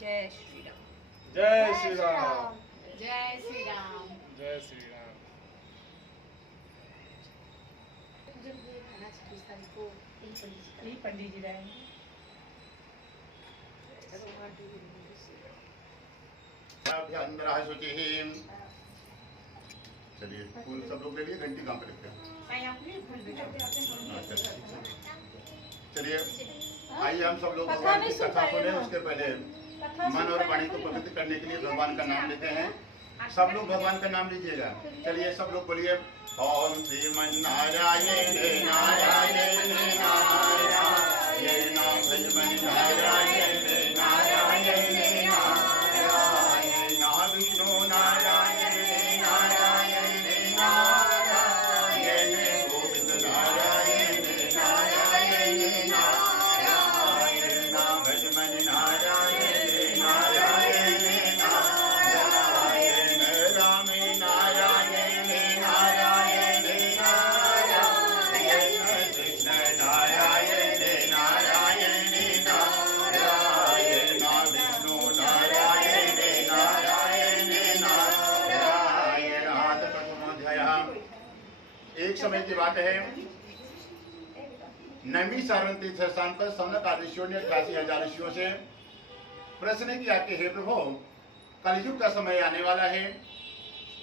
जय श्री राम। जय श्री राम। जय श्री राम। जय श्री राम। पंडित जी रहेंगे। चलिए फूल सब लोग ले लिए, घंटी कहाँ पे रखते हैं? चलिए आइए हम सब लोग भगवान की कथा सुने। उसके पहले मन और वाणी को पवित्र करने के लिए भगवान का नाम लेते हैं। सब लोग भगवान का नाम लीजिएगा। चलिए सब लोग बोलिए ओम श्रीमन नारायण नारायण नारायण भजमन नारायण नारायण नारायण विष्णु नारायण नारायण नारायण गोविंद नारायण नारायण नारायण भजमन नारायण नारायण नारायण राम नारायण नारायण नारायण कृष्ण नारायण नारायण नारायण विष्णु नारायण नारायण नारायण। एक समय की बात है, नैमी सारण तीर्थ स्थान पर सौनक आदि ऋषियों ने 88,000 ऋषियों से प्रश्न किया कि हे प्रभु, कलयुग का समय आने वाला है,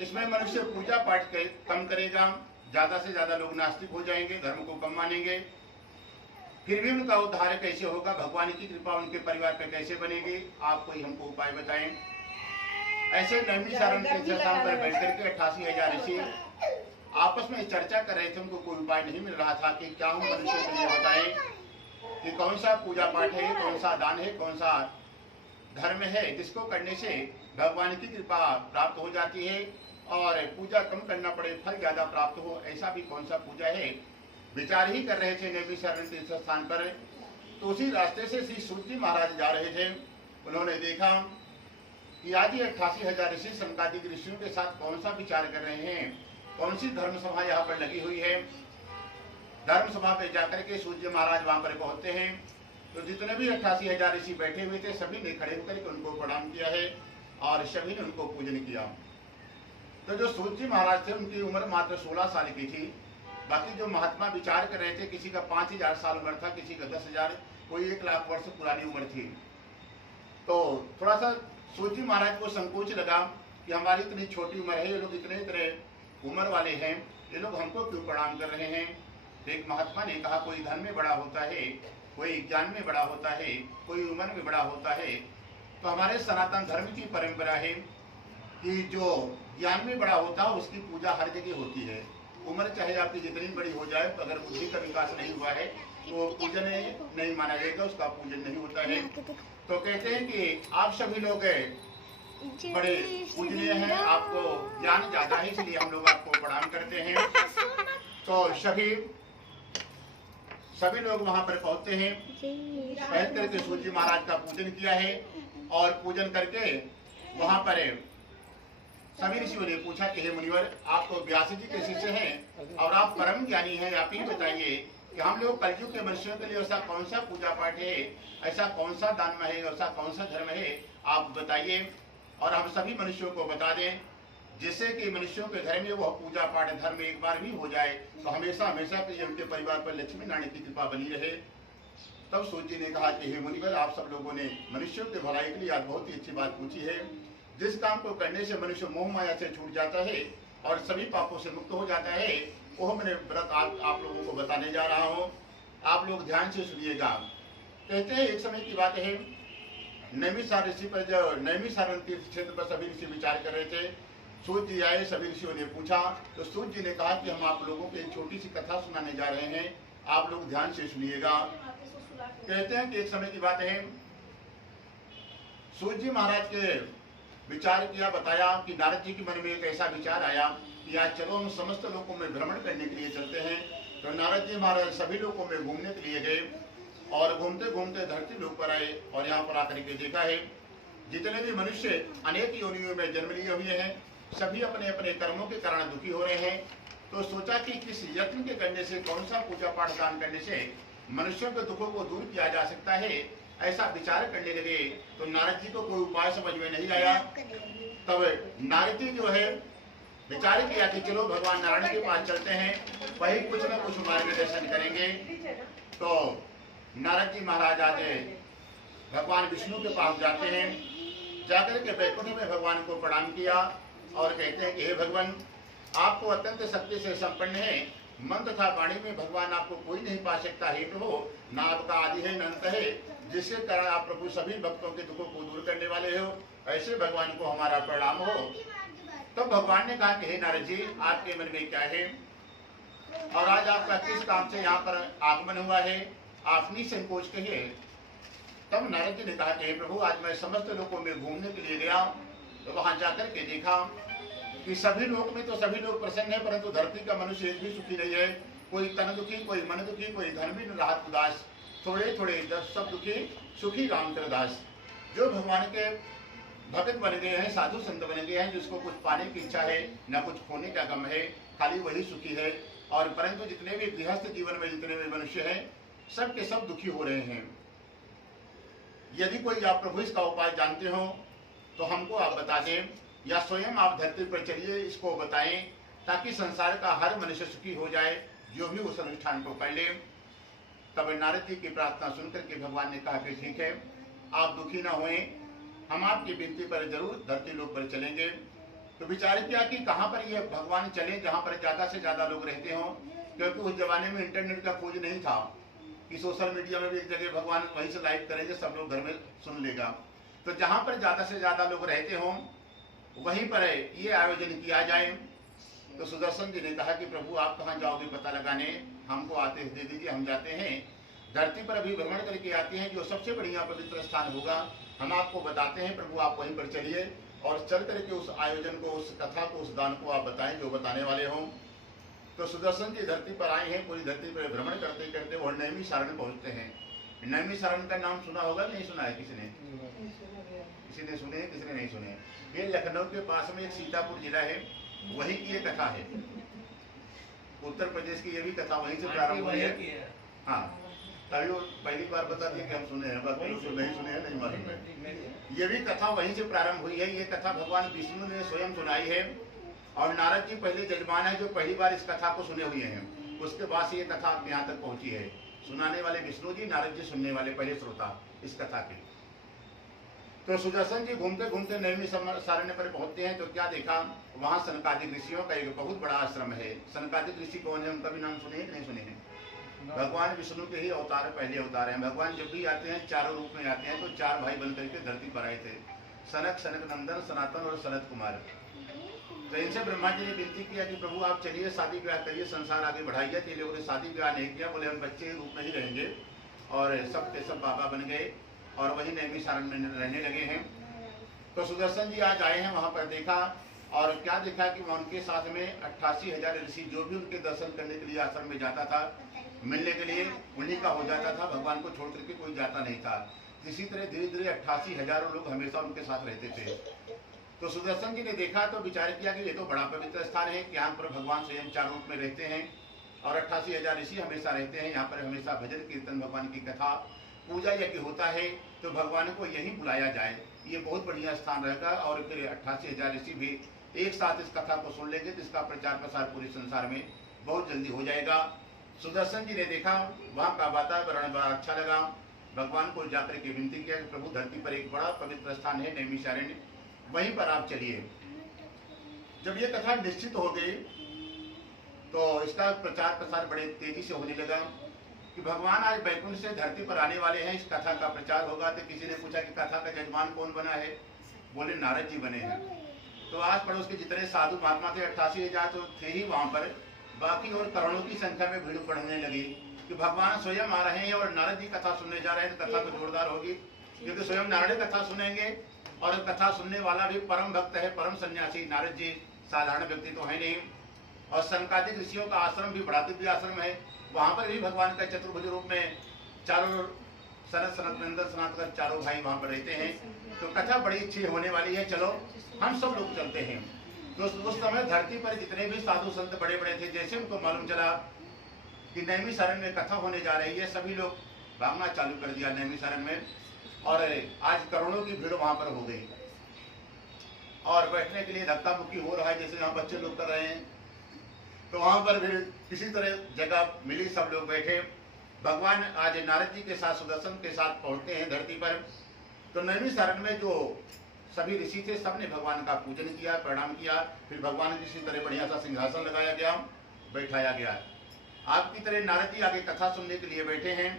इसमें मनुष्य पूजा पाठ कम करेगा, ज्यादा से ज्यादा लोग नास्तिक हो जाएंगे, धर्म को कम मानेंगे, फिर भी उनका उद्धार कैसे होगा, भगवान की कृपा उनके परिवार पे कैसे बनेगी, आप कोई हमको उपाय बताएं। ऐसे नैमी सारण तीर्थ स्थान पर बैठ करके 88,000 ऋषि आपस में चर्चा कर रहे थे। उनको कोई उपाय नहीं मिल रहा था कि क्या हम मनुष्यों को ये बताएं कि कौन सा पूजा पाठ है, कौन सा दान है, कौन सा धर्म है जिसको करने से भगवान की कृपा प्राप्त हो जाती है और पूजा कम करना पड़े, फल ज्यादा प्राप्त हो, ऐसा भी कौन सा पूजा है। विचार ही कर रहे थे नैमी सारण तीर्थ स्थान पर। तो उसी रास्ते से श्री सूत जी महाराज जा रहे थे। उन्होंने देखा कि आज ये 88,000 ऋषि सनकादिक ऋषियों के साथ कौन सा विचार कर रहे हैं, कौन सी धर्म सभा यहाँ पर लगी हुई है। धर्म सभा पे जाकर के सूत जी महाराज वहां पर पहुंचते हैं तो जितने भी 88,000 ऋषि बैठे हुए थे सभी ने खड़े होकर के उनको प्रणाम किया है और सभी ने उनको पूजन किया। तो जो सूत जी महाराज थे उनकी उम्र मात्र 16 साल की थी। बाकी जो महात्मा विचार कर रहे थे, किसी का 5,000 साल उम्र था, किसी का 10,000, कोई 1,00,000 वर्ष पुरानी उम्र थी। तो थोड़ा सा सूत जी महाराज को संकोच लगा कि हमारी इतनी छोटी उम्र है, ये लोग इतने उम्र वाले हैं, ये लोग हमको क्यों प्रणाम कर रहे हैं। तो एक महात्मा ने कहा कोई धन में बड़ा होता है, कोई ज्ञान में बड़ा होता है, कोई उम्र में बड़ा होता है। तो हमारे सनातन धर्म की परंपरा है कि जो ज्ञान में बड़ा होता है उसकी पूजा हर जगह होती है। उम्र चाहे आपकी जितनी बड़ी हो जाए, तो अगर बुद्धि का विकास नहीं हुआ है तो पूजन नहीं माना जाएगा, उसका पूजन नहीं होता है। तो कहते हैं कि आप सभी लोग बड़े पूजनीय हैं, आपको ज्ञान ज्यादा है, इसलिए हम लोग आपको प्रणाम करते हैं। तो सभी लोग वहां पर पहुंचते हैं, पहल करके सूत जी महाराज का पूजन किया है और पूजन करके वहां पर सभी ऋषियों ने पूछा कि हे मुनिवर, आप तो व्यास जी के शिष्य हैं और आप परम ज्ञानी हैं, आप ही बताइए कि हम लोग कलयुग के मनुष्यों के लिए ऐसा कौन सा पूजा पाठ है, ऐसा कौन सा दान है, ऐसा कौन सा धर्म है, आप बताइए और हम सभी मनुष्यों को बता दें, जिससे कि मनुष्यों के घर में वह पूजा पाठ धर्म एक बार भी हो जाए तो हमेशा हमेशा के लिए उनके परिवार पर लक्ष्मी नारायण की कृपा बनी रहे। तब सूत जी ने कहा कि हे मुनिवर, आप सब लोगों ने मनुष्यों के भलाई के लिए आज बहुत ही अच्छी बात पूछी है। जिस काम को करने से मनुष्य मोह माया से छूट जाता है और सभी पापों से मुक्त हो जाता है, वो मैंने व्रत आप लोगों को बताने जा रहा हूँ। आप लोग ध्यान से सुनिएगा। कहते हैं एक समय की बात है, नैमी सारण ऋषि पर जो नैमी सारण तीर्थ क्षेत्र पर सभी ऋषि विचार कर रहे थे। सूत जी आए, सभी ऋषियों ने पूछा तो सूत जी ने कहा कि हम आप लोगों को एक छोटी सी कथा सुनाने जा रहे हैं, आप लोग ध्यान से सुनिएगा। कहते हैं कि एक समय की बात है, सूत जी महाराज के विचार किया, बताया कि नारद जी के मन में एक ऐसा विचार आया कि आज चलो हम समस्त लोगों में भ्रमण करने के लिए चलते हैं। तो नारद जी महाराज सभी लोगों में घूमने के लिए गए और घूमते घूमते धरती लोक पर आए और यहाँ पर आकर के देखा है जितने भी मनुष्य अनेक योनियों में जन्म लिए हुए हैं, सभी अपने अपने कर्मों के कारण दुखी हो रहे हैं। तो सोचा कि किस यत्न के करने से, कौन सा पूजा पाठ दान करने से मनुष्यों के दुखों को दूर किया जा सकता है। ऐसा विचार करने लगे तो नारद जी को कोई उपाय समझ में नहीं आया। तब नारद जी जो है विचार किया कि चलो भगवान नारायण के पास चलते हैं, वही कुछ न कुछ मार्गदर्शन करेंगे। तो नारद जी महाराज आज भगवान विष्णु के पास जाते हैं। जाकर के वैकुंठ में भगवान को प्रणाम किया और कहते हैं कि हे भगवान, आप तो अत्यंत शक्ति से संपन्न है, मन तथा वाणी में भगवान आपको कोई नहीं पा सकता। हे प्रभु, ना आपका आदि है न अंत है, जिसके कारण आप प्रभु सभी भक्तों के दुखों को दूर करने वाले हो, ऐसे भगवान को हमारा प्रणाम हो। तब भगवान ने कहा कि हे नारद जी, आपके मन में क्या है और आज आपका किस काम से यहाँ पर आगमन हुआ है, आप निसंकोच कहिए। तब नारद जी ने कहा कि हे प्रभु, आज मैं समस्त लोगों में घूमने के लिए गया तो वहां जाकर के देखा कि सभी लोग में तो सभी लोग प्रसन्न है, परंतु धरती का मनुष्य एक भी सुखी नहीं है। कोई तन दुखी, कोई मन दुखी, कोई धन भी राहत उदास, थोड़े थोड़े सब दुखी, सुखी रामचंद्र दास। जो भगवान के भक्त बन गए हैं, साधु संत बन गए हैं, जिसको कुछ पाने की इच्छा है, न कुछ खोने का गम है, खाली वही सुखी है। और परंतु जितने भी गृहस्थ जीवन में जितने भी मनुष्य हैं, सब के सब दुखी हो रहे हैं। यदि कोई आप प्रभु इसका उपाय जानते हो तो हमको आप बता दें, या स्वयं आप धरती पर चलिए, इसको बताएं, ताकि संसार का हर मनुष्य सुखी हो जाए, जो भी उस अनुष्ठान को कर ले। तब नारद जी की प्रार्थना सुनकर के भगवान ने कहा कि ठीक है, आप दुखी ना होएं, हम आपकी विनती पर जरूर धरती लोक पर चलेंगे। तो विचार किया कि कहाँ पर ये भगवान चले जहाँ पर ज्यादा से ज्यादा लोग रहते हों, क्योंकि उस जमाने में इंटरनेट का खोज नहीं था कि सोशल मीडिया में भी एक जगह भगवान वहीं से लाइव करेंगे, सब लोग घर में सुन लेगा। तो जहाँ पर ज्यादा से ज्यादा लोग रहते हों वहीं पर ये आयोजन किया जाए। तो सुदर्शन जी ने कहा कि प्रभु, आप कहाँ जाओगे पता लगाने, हमको आते दे दीजिए, हम जाते हैं धरती पर अभी भ्रमण करके आते हैं, जो सबसे बढ़िया पवित्र स्थान होगा हम आपको बताते हैं। प्रभु, आप वहीं पर चलिए और चल करके उस आयोजन को, उस कथा को, उस दान को आप बताएं जो बताने वाले हों। तो सुदर्शन जी धरती पर आए हैं, पूरी धरती पर भ्रमण करते करते वो नैमी सारण पहुंचते हैं। नैमी सारण का नाम सुना होगा, नहीं सुना है किसी ने? किसी ने सुने, किसी ने नहीं सुने? ये लखनऊ के पास में एक सीतापुर जिला है, वहीं की ये कथा है। उत्तर प्रदेश की ये भी कथा वहीं से प्रारंभ हुई है। हाँ, तभी वो पहली बार बता दिए कि हम सुने हैं, बाकी लोग नहीं सुने हैं, नहीं मालूम है। ये भी कथा वहीं से प्रारंभ हुई है। ये कथा भगवान विष्णु ने स्वयं सुनाई है और नारद जी पहले जजमान है जो पहली बार इस कथा को सुने हुए हैं। उसके बाद से ये कथा यहाँ तक पहुंची है। सुनाने वाले विष्णु जी, नारद जी सुनने वाले पहले श्रोता इस कथा के। तो सुदर्शन जी घूमते घूमते नैमी सारण्य पर पहुंचते हैं तो क्या देखा, वहाँ सनकादिक ऋषियों का एक बहुत बड़ा आश्रम है। सनकादिक ऋषि कौन है, उनका भी नाम सुने नहीं सुने हैं? भगवान विष्णु के ही अवतार, पहले अवतार हैं। भगवान जब भी आते हैं चारों रूप में आते हैं, तो चार भाई बन करके धरती पर आए थे, सनक, सनक नंदन, सनातन और सनत कुमार। तो इनसे ब्रह्मा जी ने विनती किया कि प्रभु आप चलिए, शादी ब्याह करिए, संसार आगे बढ़ाइए। तो ये लोगों ने शादी ब्याह नहीं किया, बोले हम बच्चे रूप में ही रहेंगे, और सब के सब बाबा बन गए और वही नैमी सारण में रहने लगे हैं। तो सुदर्शन जी आज आए हैं, वहाँ पर देखा और क्या देखा कि उनके साथ में 88,000 ऋषि, जो भी उनके दर्शन करने के लिए आश्रम में जाता था, मिलने के लिए उन्हीं का हो जाता था, भगवान को छोड़ करके कोई जाता नहीं था। इसी तरह धीरे धीरे 88,000 लोग हमेशा उनके साथ रहते थे। तो सुदर्शन जी ने देखा तो विचार किया कि ये तो बड़ा पवित्र स्थान है कि यहाँ पर भगवान स्वयं चार रूप में रहते हैं और 88,000 ऋषि हमेशा रहते हैं। यहाँ पर हमेशा भजन कीर्तन, भगवान की कथा, पूजा यज्ञ होता है, तो भगवान को यहीं बुलाया जाए, ये बहुत बढ़िया स्थान रहेगा। और फिर 88,000 ऋषि भी एक साथ इस कथा को सुन लेंगे तो इसका प्रचार प्रसार पूरे संसार में बहुत जल्दी हो जाएगा। सुदर्शन जी ने देखा वहाँ का वातावरण बड़ा अच्छा लगा, भगवान को जाकर के विनती किया कि प्रभु धरती पर एक बड़ा पवित्र स्थान है नैमिषारण्य, वहीं पर आप चलिए। जब ये कथा निश्चित हो गई तो इसका प्रचार प्रसार बड़े तेजी से होने लगा कि भगवान आज बैकुंठ से धरती पर आने वाले हैं, इस कथा का प्रचार होगा। तो किसी ने पूछा कि कथा का जजमान कौन बना है, बोले नारद जी बने हैं। तो आस पड़ोस के जितने साधु महात्मा थे 88,000 तो थे ही वहाँ पर, बाकी और करोड़ों की संख्या में भीड़ पड़ने लगी कि भगवान स्वयं आ रहे हैं और नारद जी कथा सुनने जा रहे हैं। तो कथा तो जोरदार होगी, क्योंकि स्वयं नारद कथा सुनेंगे और कथा सुनने वाला भी परम भक्त है, परम सन्यासी। नारद जी साधारण व्यक्ति तो है नहीं। और सनकादिक ऋषियों का आश्रम भी बड़ा दिव्य आश्रम है, वहाँ पर भी भगवान का चतुर्भुज रूप में चारों सनत, सनत नंदन, सनातन चारों भाई वहाँ पर रहते हैं। तो कथा बड़ी अच्छी होने वाली है, चलो हम सब लोग चलते हैं। तो उस समय धरती पर जितने भी साधु संत बड़े बड़े थे, जैसे उनको मालूम चला कि नैमिषारण्य में कथा होने जा रही है, सभी लोग भागना चालू कर दिया नैमिषारण्य में, और आज करोड़ों की भीड़ वहां पर हो गई और बैठने के लिए धक्का मुक्की हो रहा है, जैसे यहाँ बच्चे लोग कर रहे हैं। तो वहां पर फिर किसी तरह जगह मिली, सब लोग बैठे। भगवान आज नारद जी के साथ सुदर्शन के साथ पहुंचते हैं धरती पर। तो नैमिषारण्य में जो सभी ऋषि थे, सबने भगवान का पूजन किया, प्रणाम किया। फिर भगवान किसी तरह बढ़िया सा सिंहासन लगाया गया, बैठाया गया। आपकी तरह नारद जी आगे कथा सुनने के लिए बैठे हैं।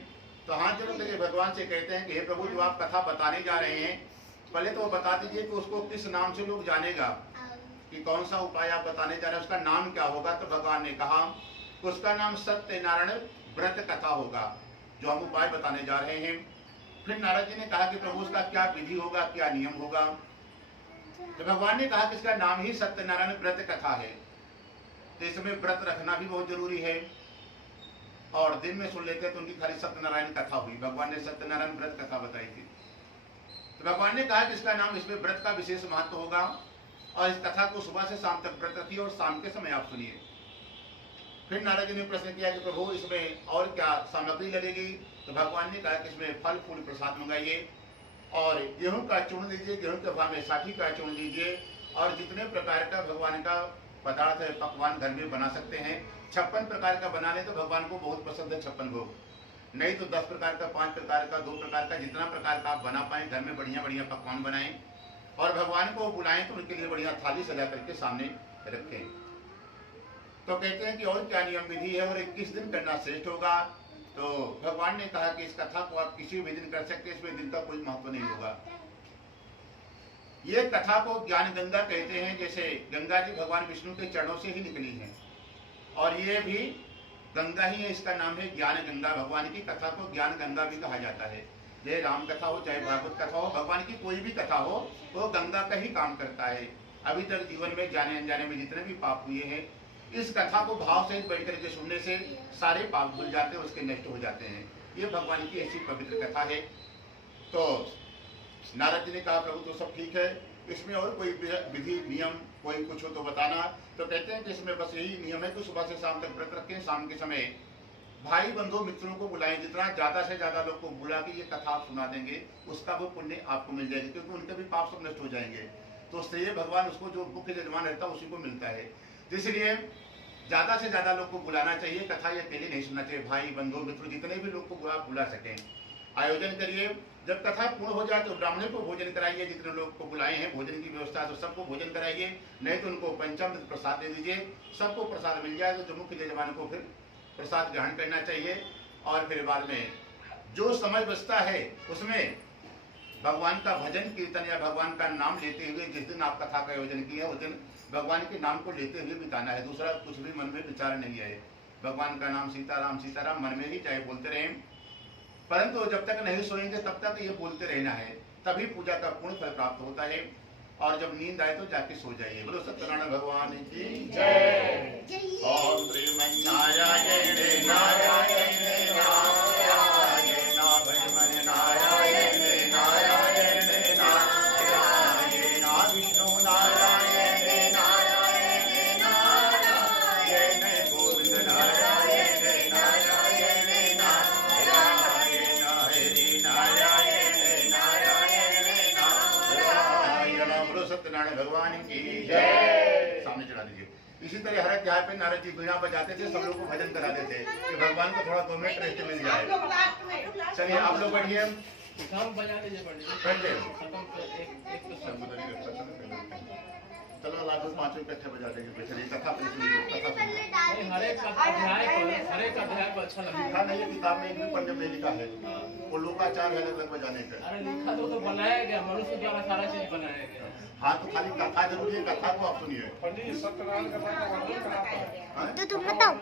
तो हाथ जोड़ करके भगवान से कहते हैं कि हे प्रभु, जो आप कथा बताने जा रहे हैं, पहले तो बता दीजिए कि उसको किस नाम से लोग जानेगा, कि कौन सा उपाय आप बताने जा रहे हैं, उसका नाम क्या होगा। तो भगवान ने कहा कि उसका नाम सत्यनारायण व्रत कथा होगा, जो हम उपाय बताने जा रहे हैं। फिर नारद जी ने कहा कि प्रभु उसका क्या विधि होगा, क्या नियम होगा। तो भगवान ने कहा कि इसका नाम ही सत्यनारायण व्रत कथा है। तो इसमें व्रत रखना भी बहुत जरूरी है, और दिन में सुन लेते तो उनकी खाली सत्यनारायण कथा हुई। भगवान ने सत्यनारायण व्रत कथा बताई थी। तो भगवान ने कहा कि इसका नाम, इसमें व्रत का विशेष महत्व होगा, और इस कथा को सुबह से शाम तक व्रत रखिए और शाम के समय आप सुनिए। फिर नारद जी ने प्रश्न किया कि प्रभु इसमें और क्या सामग्री लगेगी। तो भगवान ने कहा कि इसमें फल फूल प्रसाद मंगाइए, और गेहूं का चूर्ण दीजिए, गेहूं के भाव में साठी का चूर्ण दीजिए, और जितने प्रकार का भगवान का पदार्थ है पकवान घर में बना सकते हैं। 56 प्रकार का बना ले तो भगवान को बहुत पसंद है 56 भोग, नहीं तो 10 प्रकार का, 5 प्रकार का, 2 प्रकार का, जितना प्रकार का आप बना पाए घर में बढ़िया बढ़िया पकवान बनाएं, और भगवान को बुलाएं तो उनके लिए बढ़िया थाली सजा करके सामने रखें। तो कहते हैं कि और क्या नियम विधि है और 21 दिन करना श्रेष्ठ होगा। तो भगवान ने कहा कि इस कथा को आप किसी भी दिन कर सकते हैं, इसमें दिन का कोई महत्व नहीं होगा। ये कथा को ज्ञान गंगा कहते हैं, जैसे गंगा जी भगवान विष्णु के चरणों से ही निकली है, और ये भी गंगा ही है, इसका नाम है ज्ञान गंगा। भगवान की कथा को ज्ञान गंगा भी कहा जाता है। चाहे राम कथा हो, चाहे भागवत कथा हो, भगवान की कोई भी कथा हो, वो गंगा का ही काम करता है। अभी तक जीवन में जाने अनजाने में जितने भी पाप हुए हैं, इस कथा को भाव सहित बैठ करके सुनने से सारे पाप भूल जाते हैं, उसके नष्ट हो जाते हैं। ये भगवान की ऐसी पवित्र कथा है। तो नारद जी ने कहा प्रभु तो सब ठीक है, इसमें और कोई विधि नियम कोई कुछ हो तो बताना। तो कहते हैं कि इसमें बस यही नियम है कि सुबह से शाम तक व्रत रखें, शाम के समय भाई बंधु मित्रों को बुलाएं। जितना ज्यादा से ज्यादा लोग को बुला के ये कथा आप सुना देंगे, उसका वो पुण्य आपको मिल जाएगी, क्योंकि उनके भी पाप सब नष्ट हो जाएंगे। तो श्रेय भगवान उसको जो मुख्य यजमान रहता है उसी को मिलता है। इसलिए ज्यादा से ज्यादा लोग को बुलाना चाहिए। कथा ये अकेले नहीं सुनना चाहिए, भाई बंधु मित्र जितने भी लोग को आप बुला सकें आयोजन करिए। जब कथा पूर्ण हो जाए तो ब्राह्मणों को भोजन कराइए, जितने लोग को बुलाए हैं भोजन की व्यवस्था तो सबको भोजन कराइए, नहीं तो उनको पंचामृत प्रसाद दे दीजिए। सबको प्रसाद मिल जाए तो मुख्य यजमान को फिर प्रसाद ग्रहण करना चाहिए। और फिर बाद में जो समय बचता है उसमें भगवान का भजन कीर्तन या भगवान का नाम लेते हुए, जिस दिन आप कथा का आयोजन किया उस दिन भगवान के नाम को लेते हुए बिताना है। दूसरा कुछ भी मन में विचार नहीं है। भगवान का नाम सीताराम सीताराम मन में ही चाहे बोलते रहें, परंतु जब तक नहीं सोएंगे तब तक ये बोलते रहना है, तभी पूजा का पूर्ण फल प्राप्त होता है। और जब नींद आए तो जाके सो जाइए। बोलो सत्यनारायण भगवान की जय। ओम नारायण नारायण नारायण भजमन नारायण नारायण नारायण विष्णु नारायण नारायण नारायण गोविंद नारायण नारायण नारायण हरि नारायण नारायण नारायण। बोलो सत्यनारायण भगवान की जय। सामने चढ़ा दीजिए। इसी तरह हर अध्याय पे नारद जी बीणा बजाते थे, सब लोग को भजन कराते थे कि भगवान को थोड़ा 2 मिनट रेस्ट मिल जाए। चलिए आप लोग बैठिए, चलो लागू 5 इकट्ठे बजा देंगे। चलिए कथा कथा अच्छा लिखा नहीं है किताब में, एक भी पन्ने में लिखा है, वो लोकाचार है अलग बजाने का। अरे लिखा तो बनाया गया, मनुष्य द्वारा सारा चीज बनाया गया। हाँ तो खाली कथा जरूरी है, कथा को आप सुनिए। तो तुम बताओ,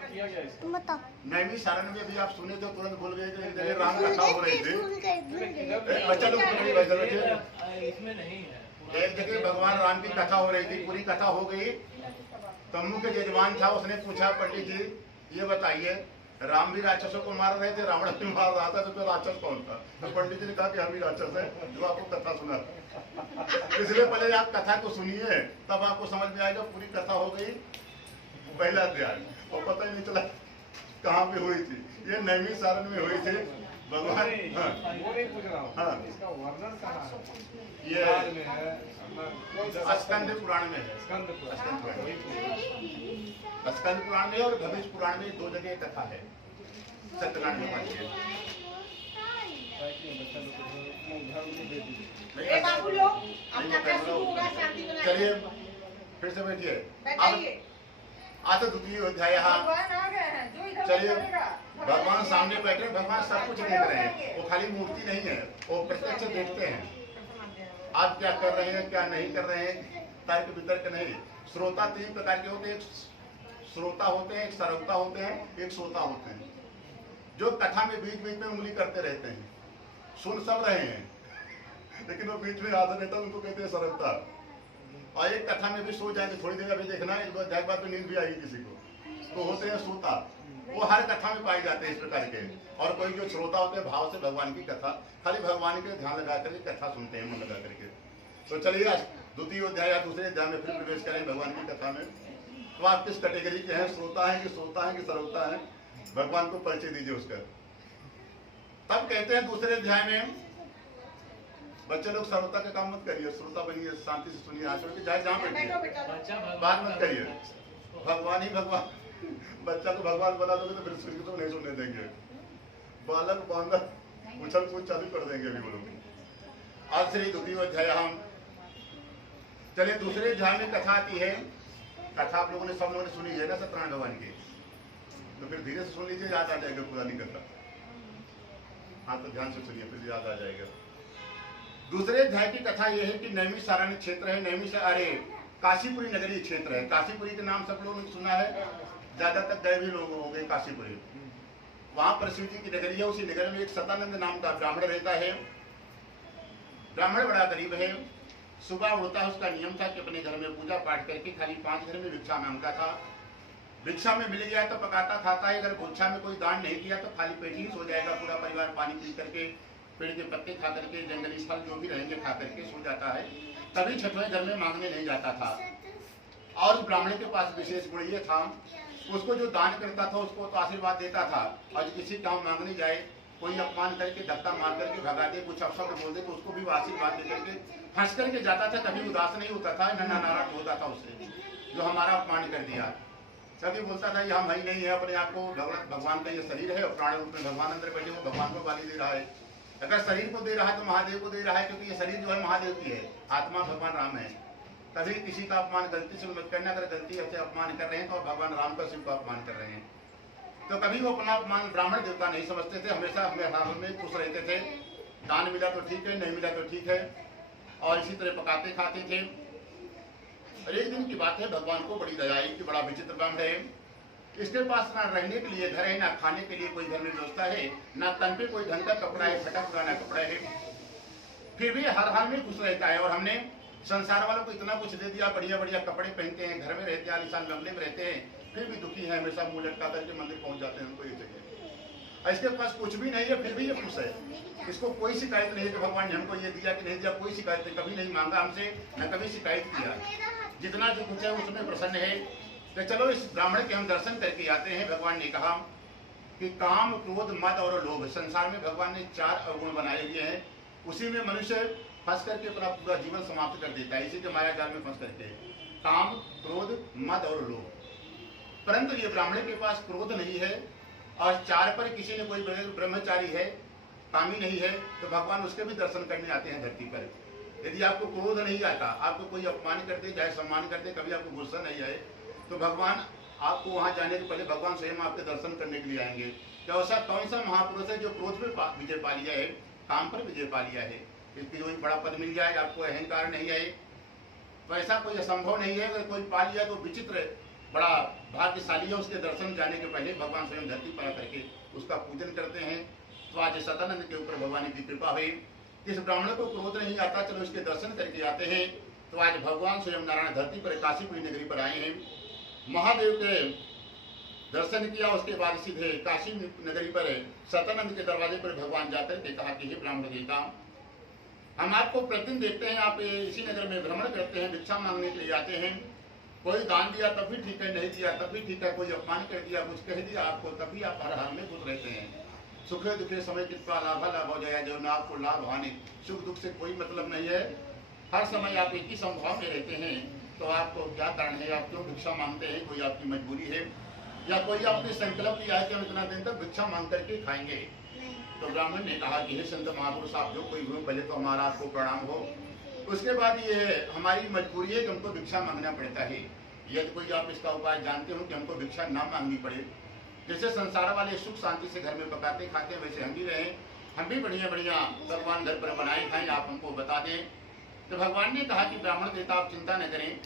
तुम बताओ। नैमिषारण्य में भी आप सुने तो तुरंत भूल गए कि एक जगह राम कथा हो रही थी। भूल गए। बच्चा लोग इसमें नहीं है। एक जगह भगवान राम की कथा हो रही थी, पूरी कथा हो गई। तो मुख्य यजमान था, उसने पूछा पंडित जी ये बताइए, राम भी राक्षसों को मार रहे थे, रावण भी मार रहा था, तो राक्षस कौन था? तो पंडित जी ने कहा कि हम ही राक्षस है जो आपको कथा सुना। इसलिए पहले आप कथा को सुनिए, तब आपको समझ में आएगा। पूरी कथा हो गई, पहला अध्याय, और पता ही नहीं चला कहाँ पे हुई थी। ये नैमिषारण्य में हुई थी। भगवान वो नहीं पूछ रहा हाँ। हूँ, इसका वर्णन कहाँ है? ये पुराण में है, अपना कौन सा स्कंद पुराण में है। स्कंद पुराण, स्कंद पुराण। वही पूछ रहा हूँ। स्कंद पुराण में और भविष्य पुराण में 2 जगह कथा है। सत्यनारायण भगवान की ए बाबू लोग, अपना क्या शुरू होगा, शांति बनाइए। चलिए फिर से बैठिए। बैठाइए। आता द्वितीय अध्याय। भगवान आ गए हैं, जो इधर चलिए करेगा। भगवान सामने बैठे हैं, भगवान सब कुछ देख रहे हैं। वो खाली मूर्ति नहीं है, वो प्रत्यक्ष देखते हैं आप क्या कर रहे हैं क्या नहीं कर रहे हैं। तर्क वितर्क नहीं। श्रोता 3 प्रकार के होते हैं। एक श्रोता होते हैं, एक सरवता होते हैं, एक श्रोता होते हैं। जो कथा में बीच बीच में उंगली करते रहते हैं, सुन सब रहे हैं लेकिन वो बीच में हाथ रहता है, उनको कहते हैं सरवता। और एक कथा में भी सो जाएंगे, थोड़ी देर अभी देखना है, एक बार तो नींद भी आएगी किसी को, तो होते हैं श्रोता। वो हर कथा में पाए जाते हैं इस प्रकार के। और कोई जो श्रोता होते हैं, भाव से भगवान की कथा, खाली भगवान के ध्यान लगा करके कथा सुनते हैं, मन लगा करके। तो चलिए आज द्वितीय अध्याय या दूसरे अध्याय में फिर प्रवेश करें भगवान की कथा में। तो आप किस कैटेगरी के हैं, श्रोता है कि श्रोता है कि सरवता है, भगवान को परिचय दीजिए उसका। तब कहते हैं दूसरे अध्याय में, बच्चे लोग सरवता का काम मत करिए, श्रोता बनिए, शांति से सुनिए, आचरण के जाए जहाँ बैठिए, बात मत करिए। भगवान ही भगवान, बच्चा को भगवान बना दोगे तो फिर उसको तो नहीं सुनने देंगे। बालक बांधक उछल कूद चालू कर देंगे अभी वो लोग। आज से द्वितीय अध्याय हम चलिए दूसरे अध्याय में कथा आती है। कथा आप लोगों ने सब लोगों ने सुनी है ना सत्यनारायण भगवान की, तो फिर धीरे से सुन लीजिए, याद आ जाएगा पुरानी कथा। हाँ तो ध्यान से सुनिए, फिर याद आ जाएगा। दूसरे अध्याय की कथा यह है कि नैमिषारण्य क्षेत्र है। अरे काशीपुरी नगरी क्षेत्र है। काशीपुरी के नाम सब लोगों ने सुना है, ज्यादातर गए भी लोग हो गए काशीपुरी। वहां पर शिव जी की नगरी है। उसी नगर में एक सतानंद नाम का ब्राह्मण रहता है। ब्राह्मण बड़ा गरीब है। सुबह उठता है, उसका नियम था कि अपने घर में पूजा पाठ करके खाली 5 घर में भिक्षा मांगता था। भिक्षा में मिल गया तो पकाता खाता है। अगर भिक्षा में कोई दान नहीं किया तो खाली पेट ही सो जाएगा। पूरा परिवार पानी पी करके, पेड़ के पत्ते खा करके, जंगली फल जो भी रहेंगे खा करके सो जाता है। कभी छठवें घर में मांगने नहीं जाता था। और ब्राह्मण के पास विशेष गुण ये था, उसको जो दान करता था उसको तो आशीर्वाद देता था। और किसी काम मांगने जाए, कोई अपमान करके धक्का मार करके भगा दे, कुछ अपशब्द बोल दे तो उसको भी वो आशीर्वाद दे करके हंस करके जाता था। कभी उदास नहीं होता था, न नाराज होता था उससे जो हमारा अपमान कर दिया। कभी बोलता था ये हम ही नहीं है, अपने आप को भगवान का ये शरीर है और प्राण रूप में भगवान अंदर बैठे, वो भगवान को गाली दे रहा है। अगर शरीर को दे रहा है तो महादेव को दे रहा है, क्योंकि ये शरीर जो है महादेव की है, आत्मा भगवान राम है। कभी किसी का अपमान गलती से मत करना। अगर गलती से अपमान कर रहे हैं तो भगवान राम का शिव का अपमान कर रहे हैं। तो कभी वो अपना अपमान ब्राह्मण देवता नहीं समझते थे। हमेशा हमें में खुश रहते थे। दान मिला तो ठीक है, नहीं मिला तो ठीक है, और इसी तरह पकाते खाते थे। और एक दिन की बात है, भगवान को बड़ी दया आई कि बड़ा विचित्र ब्राह्मण है। इसके पास ना रहने के लिए घर है, ना खाने के लिए कोई घर में व्यवस्था है, ना तन पे कोई ढंग का कपड़ा है, फटा पुराना कपड़ा है। फिर भी हर हाल में खुश रहता है। और हमने संसार वालों को इतना कुछ दे दिया, बढ़िया बढ़िया कपड़े पहनते हैं, घर में रहते हैं, आलीशान बंगले में रहते हैं, फिर भी दुखी है। हमेशा मुंह लटका करके मंदिर पहुंच जाते हैं। उनको ये चाहिए। इसके पास कुछ भी नहीं है, फिर भी ये खुश है। इसको कोई शिकायत नहीं है कि भगवान ने हमको ये दिया कि नहीं दिया, कोई शिकायत नहीं। कभी नहीं मांगा हमसे, न कभी शिकायत किया। जितना जो कुछ है उसमें प्रसन्न है। तो चलो इस ब्राह्मण के हम दर्शन करके आते हैं। भगवान ने कहा कि काम, क्रोध, मद और लोभ, संसार में भगवान ने 4 अवगुण बनाए हुए हैं। उसी में मनुष्य फंस करके अपना पूरा जीवन समाप्त कर देता है, इसी के माया जाल में फंस करके। काम, क्रोध, मद और लोभ। परंतु ये ब्राह्मण के पास क्रोध नहीं है, और 4 पर किसी ने कोई ब्रह्मचारी है, कामी नहीं है, तो भगवान उसके भी दर्शन करने आते हैं धरती पर। यदि आपको क्रोध नहीं आता, आपको कोई अपमान कर दे, चाहे सम्मान कर दे, कभी आपको गुस्सा नहीं आए, तो भगवान आपको वहां जाने के पहले भगवान स्वयं आपके दर्शन करने के लिए आएंगे। क्या ऐसा कौन सा महापुरुष है जो क्रोध पर विजय पा लिया है, काम पर विजय पा लिया है, इसकी जो बड़ा पद मिल जाए, आपको अहंकार नहीं आए, तो ऐसा कोई असंभव नहीं है। अगर कोई पा लिया तो विचित्र बड़ा भाग्यशाली है। उसके दर्शन जाने के पहले भगवान स्वयं धरती पर आकर के उसका पूजन करते हैं। तो आज सतानंद के ऊपर भगवान की कृपा हुई। इस ब्राह्मण को क्रोध नहीं आता, चलो इसके दर्शन करके आते हैं। तो आज भगवान स्वयं नारायण धरती पर काशीपुरी नगरी पर आए हैं। महादेव के दर्शन किया, उसके बाद सीधे काशी नगरी पर सतानंद के दरवाजे पर भगवान जाकर के कहा कि हे ब्राह्मण देवता, हम आपको प्रतिदिन देखते हैं, आप इसी नगर में भ्रमण करते हैं, भिक्षा मांगने के लिए आते हैं। कोई दान दिया तब भी ठीक है, नहीं दिया तब भी ठीक है, कोई अपमान कर दिया, कुछ कह दिया आपको, तब भी आप हर हाल में खुश रहते हैं। सुखे दुखे समय कितना लाभ लाभ हो जाए, जो ना आपको लाभ हानि सुख दुख से कोई मतलब नहीं है। हर समय आप एक ही संभाव में रहते हैं, तो आपको क्या कारण है, आप क्यों भिक्षा मांगते हैं? कोई आपकी मजबूरी है या कोई आपने संकल्प लिया है कि हम इतना दिन तक भिक्षा मांग करके खाएंगे? तो ब्राह्मण ने कहा कि हे संत महापुरुष, आप जो कोई हो, पहले तो हमारा आपको प्रणाम हो। उसके बाद ये है हमारी मजबूरी है कि हमको भिक्षा मांगना पड़ता है। यदि कोई आप इसका उपाय जानते हो कि हमको भिक्षा ना मांगनी पड़े, जैसे संसार वाले सुख शांति से घर में पकाते खाते वैसे हम भी रहें, हम भी बढ़िया बढ़िया भगवान घर पर बनाए खाएं, आप हमको बता दें। तो भगवान ने कहा कि ब्राह्मण देवता आप चिंता न करें,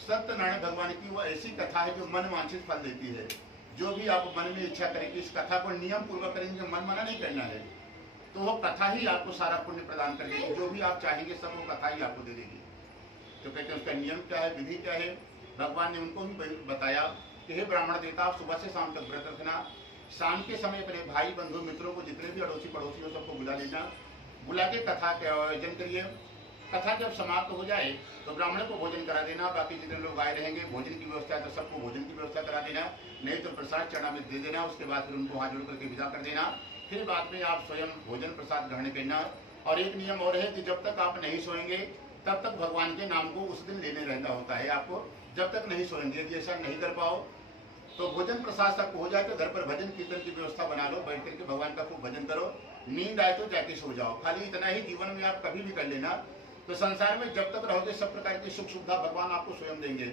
सत्यनारायण भगवान की वो ऐसी कथा है जो मन वांछित फल देती है। जो भी आप मन में इच्छा करेंगे, इस कथा को नियम पूर्वक करेंगे, मन मना नहीं करना है, तो वो कथा ही आपको सारा पुण्य प्रदान कर देगी। जो भी आप चाहेंगे सब वो कथा ही आपको दे देगी। तो कहते हैं उसका नियम क्या है, विधि क्या है? भगवान ने उनको भी बताया कि हे ब्राह्मण देवता, आप सुबह से शाम तक व्रत रखना। शाम के समय अपने भाई बंधु मित्रों को, जितने भी अड़ोसी पड़ोसी हो, सबको बुला लेना। बुला के कथा का आयोजन करिए। कथा जब समाप्त हो जाए तो ब्राह्मण को भोजन करा देना। बाकी जितने लोग आए रहेंगे, भोजन की व्यवस्था है तो सबको भोजन की व्यवस्था करा देना, नहीं तो प्रसाद चरणामृत दे देना। उसके बाद फिर उनको हाथ जोड़ करके विदा कर देना। फिर बाद में आप स्वयं भोजन प्रसाद ग्रहण करना। और एक नियम और है कि जब तक आप नहीं सोएंगे तब तक भगवान के नाम को उस दिन लेने रहना होता है आपको, जब तक नहीं सोएंगे। यदि ऐसा नहीं कर पाओ तो भोजन प्रसाद तक हो जाए तो घर पर भजन कीर्तन की व्यवस्था बना लो, बैठ करके भगवान का खूब भजन करो। नींद आए तो जाके सो जाओ। खाली इतना ही जीवन में आप कभी भी कर लेना, तो संसार में जब तक रहोगे सब प्रकार की सुख सुविधा भगवान आपको स्वयं देंगे।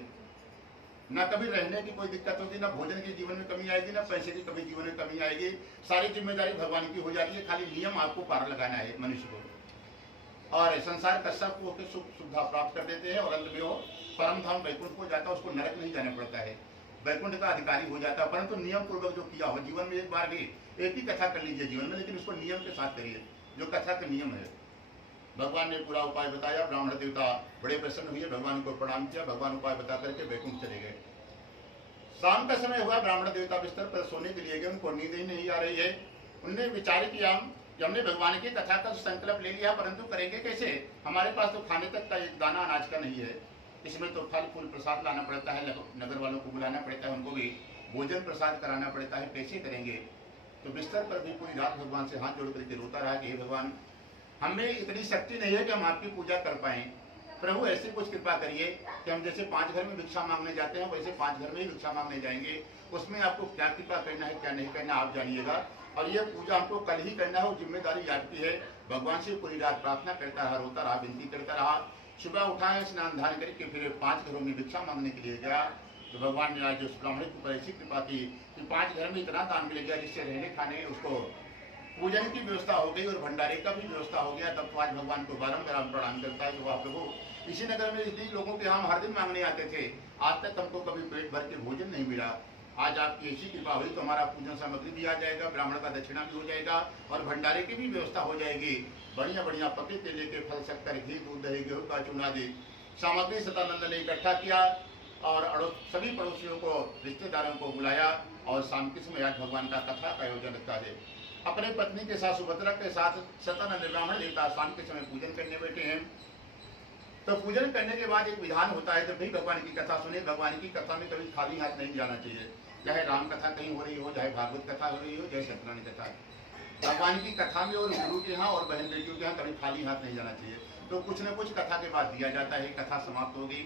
ना कभी रहने की कोई दिक्कत होगी, ना भोजन की जीवन में कमी आएगी, ना पैसे की कभी जीवन में कमी आएगी। सारी जिम्मेदारी भगवान की हो जाती है। खाली नियम आपको पार लगाना है मनुष्य को, और संसार का सब को सुख सुविधा प्राप्त कर देते हैं। और अंत में वो परम धाम वैकुंठ को जाता है, उसको नरक नहीं जाना पड़ता है, वैकुंठ का अधिकारी हो जाता है। परंतु नियम पूर्वक जो किया हो, जीवन में एक बार भी एक ही कथा कर लीजिए जीवन में, लेकिन उसको नियम के साथ करिए, जो कथा का नियम है। भगवान ने पूरा उपाय बताया। ब्राह्मण देवता बड़े प्रसन्न हुए, भगवान को प्रणाम किया। भगवान उपाय बता करके वैकुंठ चले गए। शाम का समय हुआ, ब्राह्मण देवता बिस्तर पर सोने के लिए गए। उनको नींद ही नहीं आ रही है। उन्होंने विचार किया कि हमने भगवान की कथा का संकल्प ले लिया, परंतु करेंगे कैसे? हमारे पास तो खाने तक का एक दाना अनाज का नहीं है। इसमें तो फल फूल प्रसाद लाना पड़ता है, नगर वालों को बुलाना पड़ता है, उनको भी भोजन प्रसाद कराना पड़ता है, कैसे करेंगे? तो बिस्तर पर भी पूरी रात भगवान से हाथ जोड़ करके रोता रहा कि हे भगवान, हमें इतनी शक्ति नहीं है कि हम आपकी पूजा कर पाएं। प्रभु ऐसी कुछ कृपा करिए कि हम जैसे 5 घर में भिक्षा मांगने जाते हैं वैसे 5 घर में ही भिक्षा मांगने जाएंगे। उसमें आपको क्या कृपा करना है क्या नहीं करना आप जानिएगा। और ये पूजा हमको कल ही करना है, वो जिम्मेदारी आपकी है। भगवान से पूरी रात प्रार्थना करता रहा, रोता रहा, विनती करता रहा। सुबह उठा है, स्नान ध्यान करके फिर 5 घरों में भिक्षा मांगने के लिए गया। तो भगवान ने आज उस ब्राह्मण के ऊपर ऐसी कृपा की कि 5 घर में इतना दान मिल गया जिससे रहने खाने उसको पूजन की व्यवस्था हो गई और भंडारे का भी व्यवस्था हो गया। तब तो आज भगवान को बारम्बार प्रणाम करता है कि वाह प्रभु, इसी नगर में इतने लोगों के हम हर दिन मांगने आते थे, आज तक हमको कभी पेट भर के भोजन नहीं मिला। आज आपकी ऐसी कृपा हुई तो हमारा पूजन सामग्री भी आ जाएगा, ब्राह्मण का दक्षिणा भी हो जाएगा और भंडारे की भी व्यवस्था हो जाएगी। बढ़िया बढ़िया पके तेले के फल शक्कर घी दूध दही गेहूं का चूना आदि सामग्री सतानंद ने इकट्ठा किया और सभी पड़ोसियों को रिश्तेदारों को बुलाया। और शाम के समय आज भगवान का कथा का आयोजन रखा है। अपने पत्नी के साथ सुभद्रा के साथ सतानंद ब्राह्मण देवता शाम के समय पूजन करने बैठे हैं। तो पूजन करने के बाद एक विधान होता है, जब भी भगवान की कथा सुने, भगवान की कथा में कभी खाली हाथ नहीं जाना चाहिए। चाहे राम कथा कहीं हो रही हो, चाहे भागवत कथा हो रही हो, चाहे सत्यनारायण कथा, भगवान की कथा में और गुरु के यहाँ और बहन बेटियों के यहाँ कभी खाली हाथ नहीं जाना चाहिए। तो कुछ न कुछ कथा के बाद दिया जाता है। कथा समाप्त हो गई।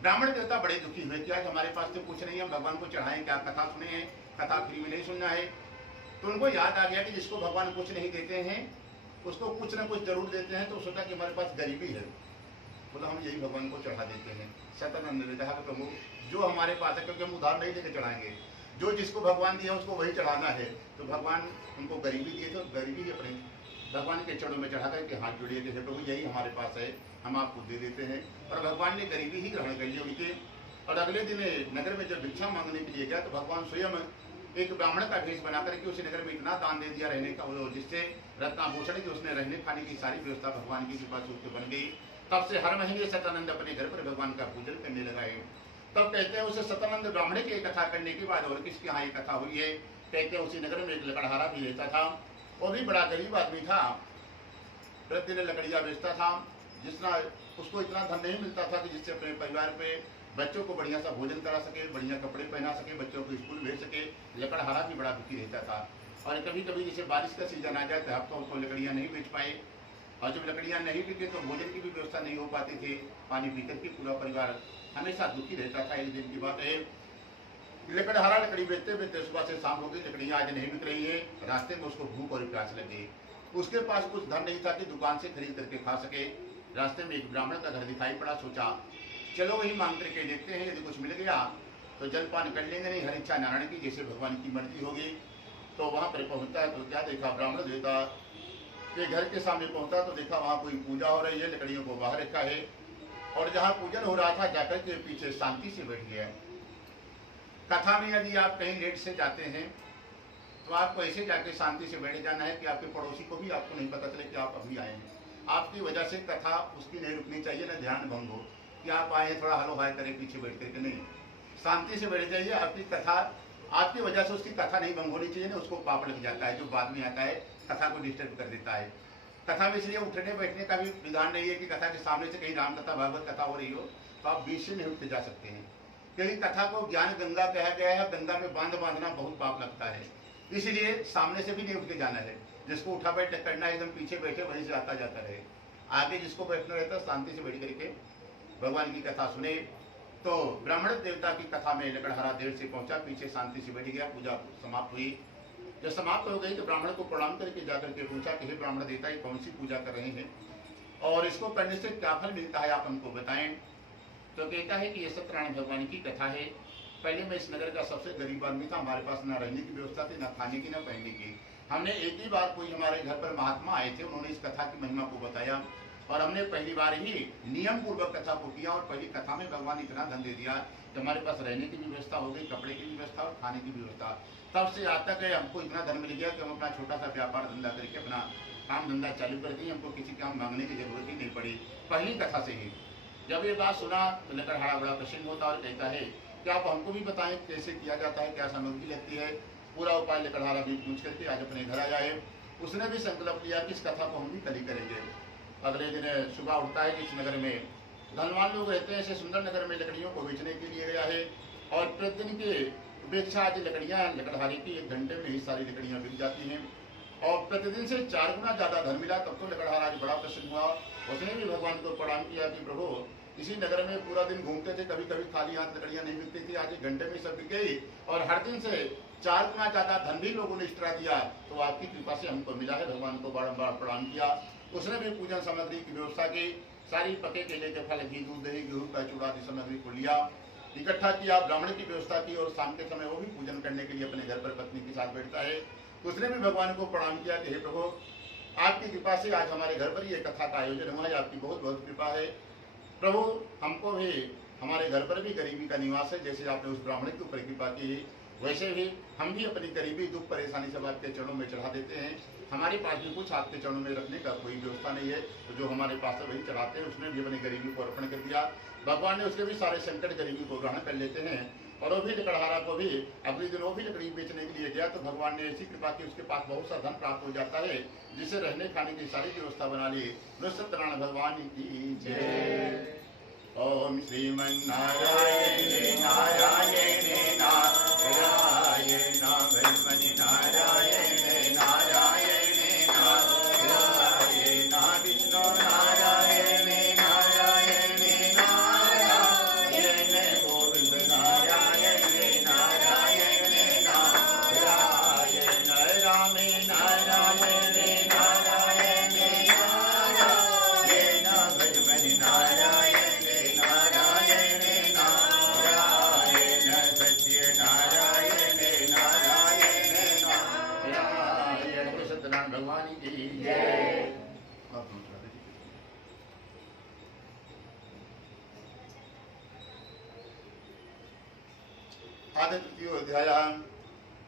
ब्राह्मण देवता बड़े दुखी हुए, क्या हमारे पास तो कुछ नहीं, हम भगवान को चढ़ाएं क्या? कथा सुने हैं, कथा फ्री में नहीं सुनना है। तो उनको याद आ गया कि जिसको भगवान कुछ नहीं देते हैं उसको कुछ न कुछ जरूर देते हैं। तो सोचा कि हमारे पास गरीबी है, बोला हम यही भगवान को चढ़ा देते हैं। सतानंद ने कहा प्रभु जो हमारे पास है, क्योंकि हम उधार नहीं लेके चढ़ाएंगे, जो जिसको भगवान दिया उसको वही चढ़ाना है। तो भगवान उनको गरीबी दिए, तो गरीबी ही अपने भगवान के चरणों में चढ़ा करके हाथ जोड़िए कि प्रभु यही हमारे पास है, हम आपको दे देते हैं। और भगवान ने गरीबी ही ग्रहण कर ली उनके। और अगले दिन नगर में जब भिक्षा मांगने के लिए गया तो भगवान स्वयं एक ब्राह्मण का भेष बना करके उस नगर में इतना दान दे दिया रहने का, जिससे रत्नाभूषण की उसने रहने खाने की सारी व्यवस्था भगवान की कृपा से उसको बन गई। तब से हर महीने सतानंद अपने घर पर भगवान का पूजन करने लगा है। तब कहते हैं उसे सतानंद ब्राह्मण की कथा करने के बाद और किसके यहाँ ये कथा हुई है? कहते हैं उसी नगर में एक लकड़हारा भी रहता था, वो भी बड़ा गरीब आदमी था, प्रतिदिन लकड़ियाँ बेचता था। जिसना उसको इतना धन नहीं मिलता था कि जिससे अपने परिवार पे बच्चों को बढ़िया सा भोजन करा सके, बढ़िया कपड़े पहना सके, बच्चों को स्कूल भेज सके। लकड़हारा भी बड़ा दुखी रहता था। और कभी कभी जैसे बारिश का सीजन आ जाता है तो लकड़ियाँ नहीं बेच पाए, और जब लकड़ियाँ नहीं बिके तो भोजन की भी व्यवस्था नहीं हो पाती थी। पानी पीकर के पूरा परिवार हमेशा दुखी रहता था। एक दिन की बात है, लकड़हारा लकड़ी बेचते बेचते सुबह से शाम हो गई, लकड़ियाँ आज नहीं बिक रही है। रास्ते में उसको भूख और प्यास लगी, उसके पास कुछ धन नहीं था कि दुकान से खरीद करके खा सके। रास्ते में एक ब्राह्मण का घर दिखाई पड़ा, सोचा चलो वही मांग करके देखते हैं, यदि कुछ मिल गया तो जलपान कर लेंगे, नहीं हर इच्छा नारायण की, जैसे भगवान की मर्जी होगी। तो वहाँ पर पहुँचता है तो क्या देखा, ब्राह्मण देवता के घर के सामने पहुँचा तो देखा वहाँ कोई पूजा हो रही है, लकड़ियों को बाहर रखा है, और जहाँ पूजन हो रहा था जाकर के पीछे शांति से बैठ गया। कथा में यदि आप कहीं लेट से जाते हैं तो आपको ऐसे जाके शांति से बैठ जाना है कि आपके पड़ोसी को भी आपको नहीं पता चले कि आप अभी आए हैं। आपकी वजह से कथा उसकी नहीं रुकनी चाहिए, ना ध्यान भंग हो कि आप आए थोड़ा हलो हाय करें पीछे बैठ करके, नहीं, शांति से बैठ जाइए। आपकी कथा, आपकी वजह से उसकी कथा नहीं भंग होनी चाहिए, ना उसको पाप लग जाता है जो बाद में आता है, कथा को डिस्टर्ब कर देता है। कथा में इसलिए उठने बैठने का भी विधान नहीं है कि कथा के सामने से कहीं राम कथा भागवत कथा हो रही हो तो आप बीच से नहीं उठते जा सकते हैं, क्योंकि कथा को ज्ञान गंगा कहा गया है, गंगा में बांध बांधना बहुत पाप लगता है, इसलिए सामने से भी नहीं उठ के जाना है। जिसको उठा बैठ करना है एकदम पीछे बैठे वहीं से आता जाता रहे, आगे जिसको बैठना रहता है शांति से बैठ करके भगवान की कथा सुने। तो ब्राह्मण देवता की कथा में लकड़हारा देर से पहुंचा, पीछे शांति से बैठ गया, पूजा समाप्त हुई। जब समाप्त हो गई तो ब्राह्मण को प्रणाम करके जाकर के पूछा कि हे ब्राह्मण देवता, ये कौन सी पूजा कर रहे हैं और इसको करने से क्या फल मिलता है, आप हमको बताएं। तो कहता है कि ये सत्यनारायण भगवान की कथा है। पहले मैं इस नगर का सबसे गरीब आदमी था, हमारे पास ना रहने की व्यवस्था थी, ना खाने की, ना पहनने की। हमने एक ही बार कोई हमारे घर पर महात्मा आए थे, उन्होंने इस कथा की महिमा को बताया और हमने पहली बार ही नियम पूर्वक कथा को किया, और पहली कथा में भगवान इतना धन दे दिया कि हमारे पास रहने की भी व्यवस्था हो गई, कपड़े की भी व्यवस्था और खाने की भी व्यवस्था। तब से आज तक हमको इतना धन मिल गया कि हम अपना छोटा सा व्यापार धंधा करके अपना काम धंधा चालू कर दिए, हमको किसी काम मांगने की जरूरत ही नहीं पड़ी, पहली कथा से ही। जब ये बात सुना तो लकड़हारा बड़ा प्रसन्न होता और कहता है कि आप हमको भी बताएं कैसे किया जाता है, क्या सामग्री लगती है। पूरा उपाय लकड़हारा भी पूछ करके आज अपने घर आया है। उसने भी संकल्प लिया कि इस कथा को हम भी कल ही करेंगे। अगले दिन सुबह उठता है कि इस नगर में धनवान लोग रहते हैं, ऐसे सुंदर नगर में लकड़ियों को बेचने के लिए गया है, और प्रतिदिन की अपेक्षा आज लकड़ियाँ लकड़हारे की 1 घंटे में ही सारी लकड़ियाँ बिक जाती हैं, और प्रतिदिन से 4 गुना ज़्यादा धन मिला। तब तो लकड़हारा आज बड़ा प्रसन्न हुआ। उसने भी भगवान को प्रणाम किया कि प्रभु, इसी नगर में पूरा दिन घूमते थे, कभी कभी खाली हाथ लकड़ियाँ नहीं बिकती थी, आज 1 घंटे में सब बिक गई, और हर दिन से 4 गुना ज़्यादा धन भी लोगों ने एक्स्ट्रा दिया, तो आपकी कृपा से हमको मिला है। भगवान को बारम्बार प्रणाम किया। उसने भी पूजन सामग्री की व्यवस्था की, सारी पके केले के फल, घी, दूध, दही, गेहूँ का चूड़ा आदि सामग्री को लिया, इकट्ठा किया, ब्राह्मण की व्यवस्था की, और शाम के समय वो भी पूजन करने के लिए अपने घर पर पत्नी के साथ बैठता है। उसने भी भगवान को प्रणाम किया कि हे प्रभु, आपकी कृपा से आज हमारे घर पर ये कथा का आयोजन हुआ है, आपकी बहुत बहुत कृपा है। प्रभु, हमको भी हमारे घर पर भी गरीबी का निवास है, जैसे आपने उस ब्राह्मण के ऊपर कृपा की, वैसे भी हम भी अपनी गरीबी, दुख, परेशानी सब आपके चरणों में चढ़ा देते हैं। हमारे पास भी कुछ आपके चरणों में रखने का कोई व्यवस्था नहीं है, तो जो हमारे पास है वही चढ़ाते हैं। उसने भी अपनी गरीबी को अर्पण कर दिया। भगवान ने उसके भी सारे संकट गरीबी को ग्रहण कर लेते हैं। और वो भी लकड़हारा को भी अगले दिन वो भी लकड़ी बेचने के लिए गया, तो भगवान ने ऐसी कृपा की उसके पास बहुत सा धन प्राप्त हो जाता है, जिसे रहने खाने की सारी व्यवस्था बना ली। सत्यनारायण भगवान की जय। ओम श्रीमन्नारायण नारायण नारायण भगवन् नारायण नारायण नारायण विष्णु नारायण नारायण नारायण गोविंद नारायण नारायण नारायण राम नारायण नारायण नारायण भगवन् नारायण भगवान की जय। आदि तृतीय अध्याय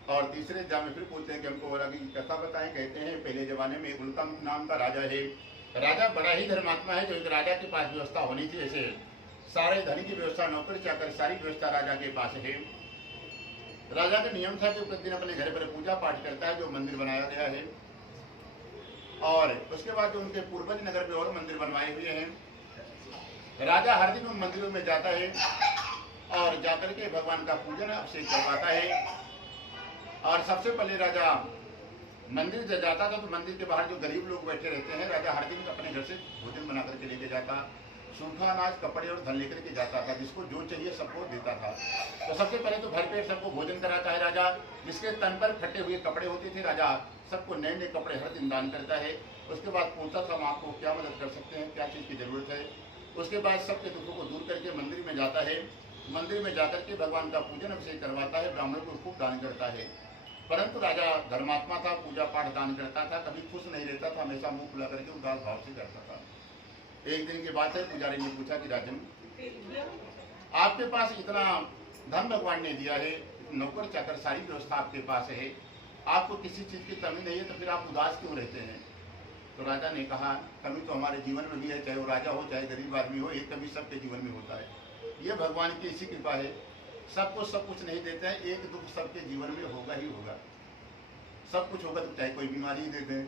और तीसरे अध्याय में फिर पूछते हैं कि हमको और आगे की कथा बताएं। कहते हैं पहले जमाने में उल्कम नाम का राजा है। राजा बड़ा ही धर्मात्मा है, जो एक राजा के पास व्यवस्था होनी थी, ऐसे सारे धन की व्यवस्था, नौकर चाकर सारी व्यवस्था राजा के पास है। राजा का नियम था कि प्रतिदिन अपने घर पर पूजा पाठ करता है, जो मंदिर बनाया गया है, और उसके बाद जो उनके पूर्वज नगर में और मंदिर बनवाए हुए हैं। राजा हर दिन उन मंदिरों में जाता है और जाकर के भगवान का पूजन अभिषेक करवाता है। और सबसे पहले राजा मंदिर जब जाता था तो मंदिर के बाहर जो गरीब लोग बैठे रहते हैं, राजा हर दिन अपने घर से भोजन बना करके लेके जाता, सूखा अनाज, कपड़े और धन लेकर के जाता था, जिसको जो चाहिए सबको देता था। तो सबसे पहले तो भरपेट सबको भोजन कराता है राजा। जिसके तन पर फटे हुए कपड़े होते थे, राजा सबको नए नए कपड़े हर दिन दान करता है। उसके बाद पूछता था, हम आपको क्या मदद कर सकते हैं, क्या चीज़ की जरूरत है। उसके बाद सबके दुखों को दूर करके मंदिर में जाता है। मंदिर में जाकर के भगवान का पूजन अभिषेक करवाता है, ब्राह्मण को खूब दान करता है। परंतु राजा धर्मात्मा था, पूजा पाठ दान करता था, कभी खुश नहीं रहता था, हमेशा मुंह खुला करके उदास भाव से करता था। एक दिन की बात है, पुजारी ने पूछा कि राजन, आपके पास इतना धन भगवान ने दिया है, नौकर चाकर सारी व्यवस्था आपके पास है, आपको किसी चीज की कमी नहीं है, तो फिर आप उदास क्यों रहते हैं। तो राजा ने कहा, कमी तो हमारे जीवन में भी है, चाहे वो राजा हो चाहे गरीब आदमी हो, एक कमी सबके जीवन में होता है। ये भगवान की इसी कृपा है, सबको सब कुछ नहीं देते हैं, एक दुख सबके जीवन में होगा ही होगा। सब कुछ होगा तो चाहे कोई बीमारी ही दे दें,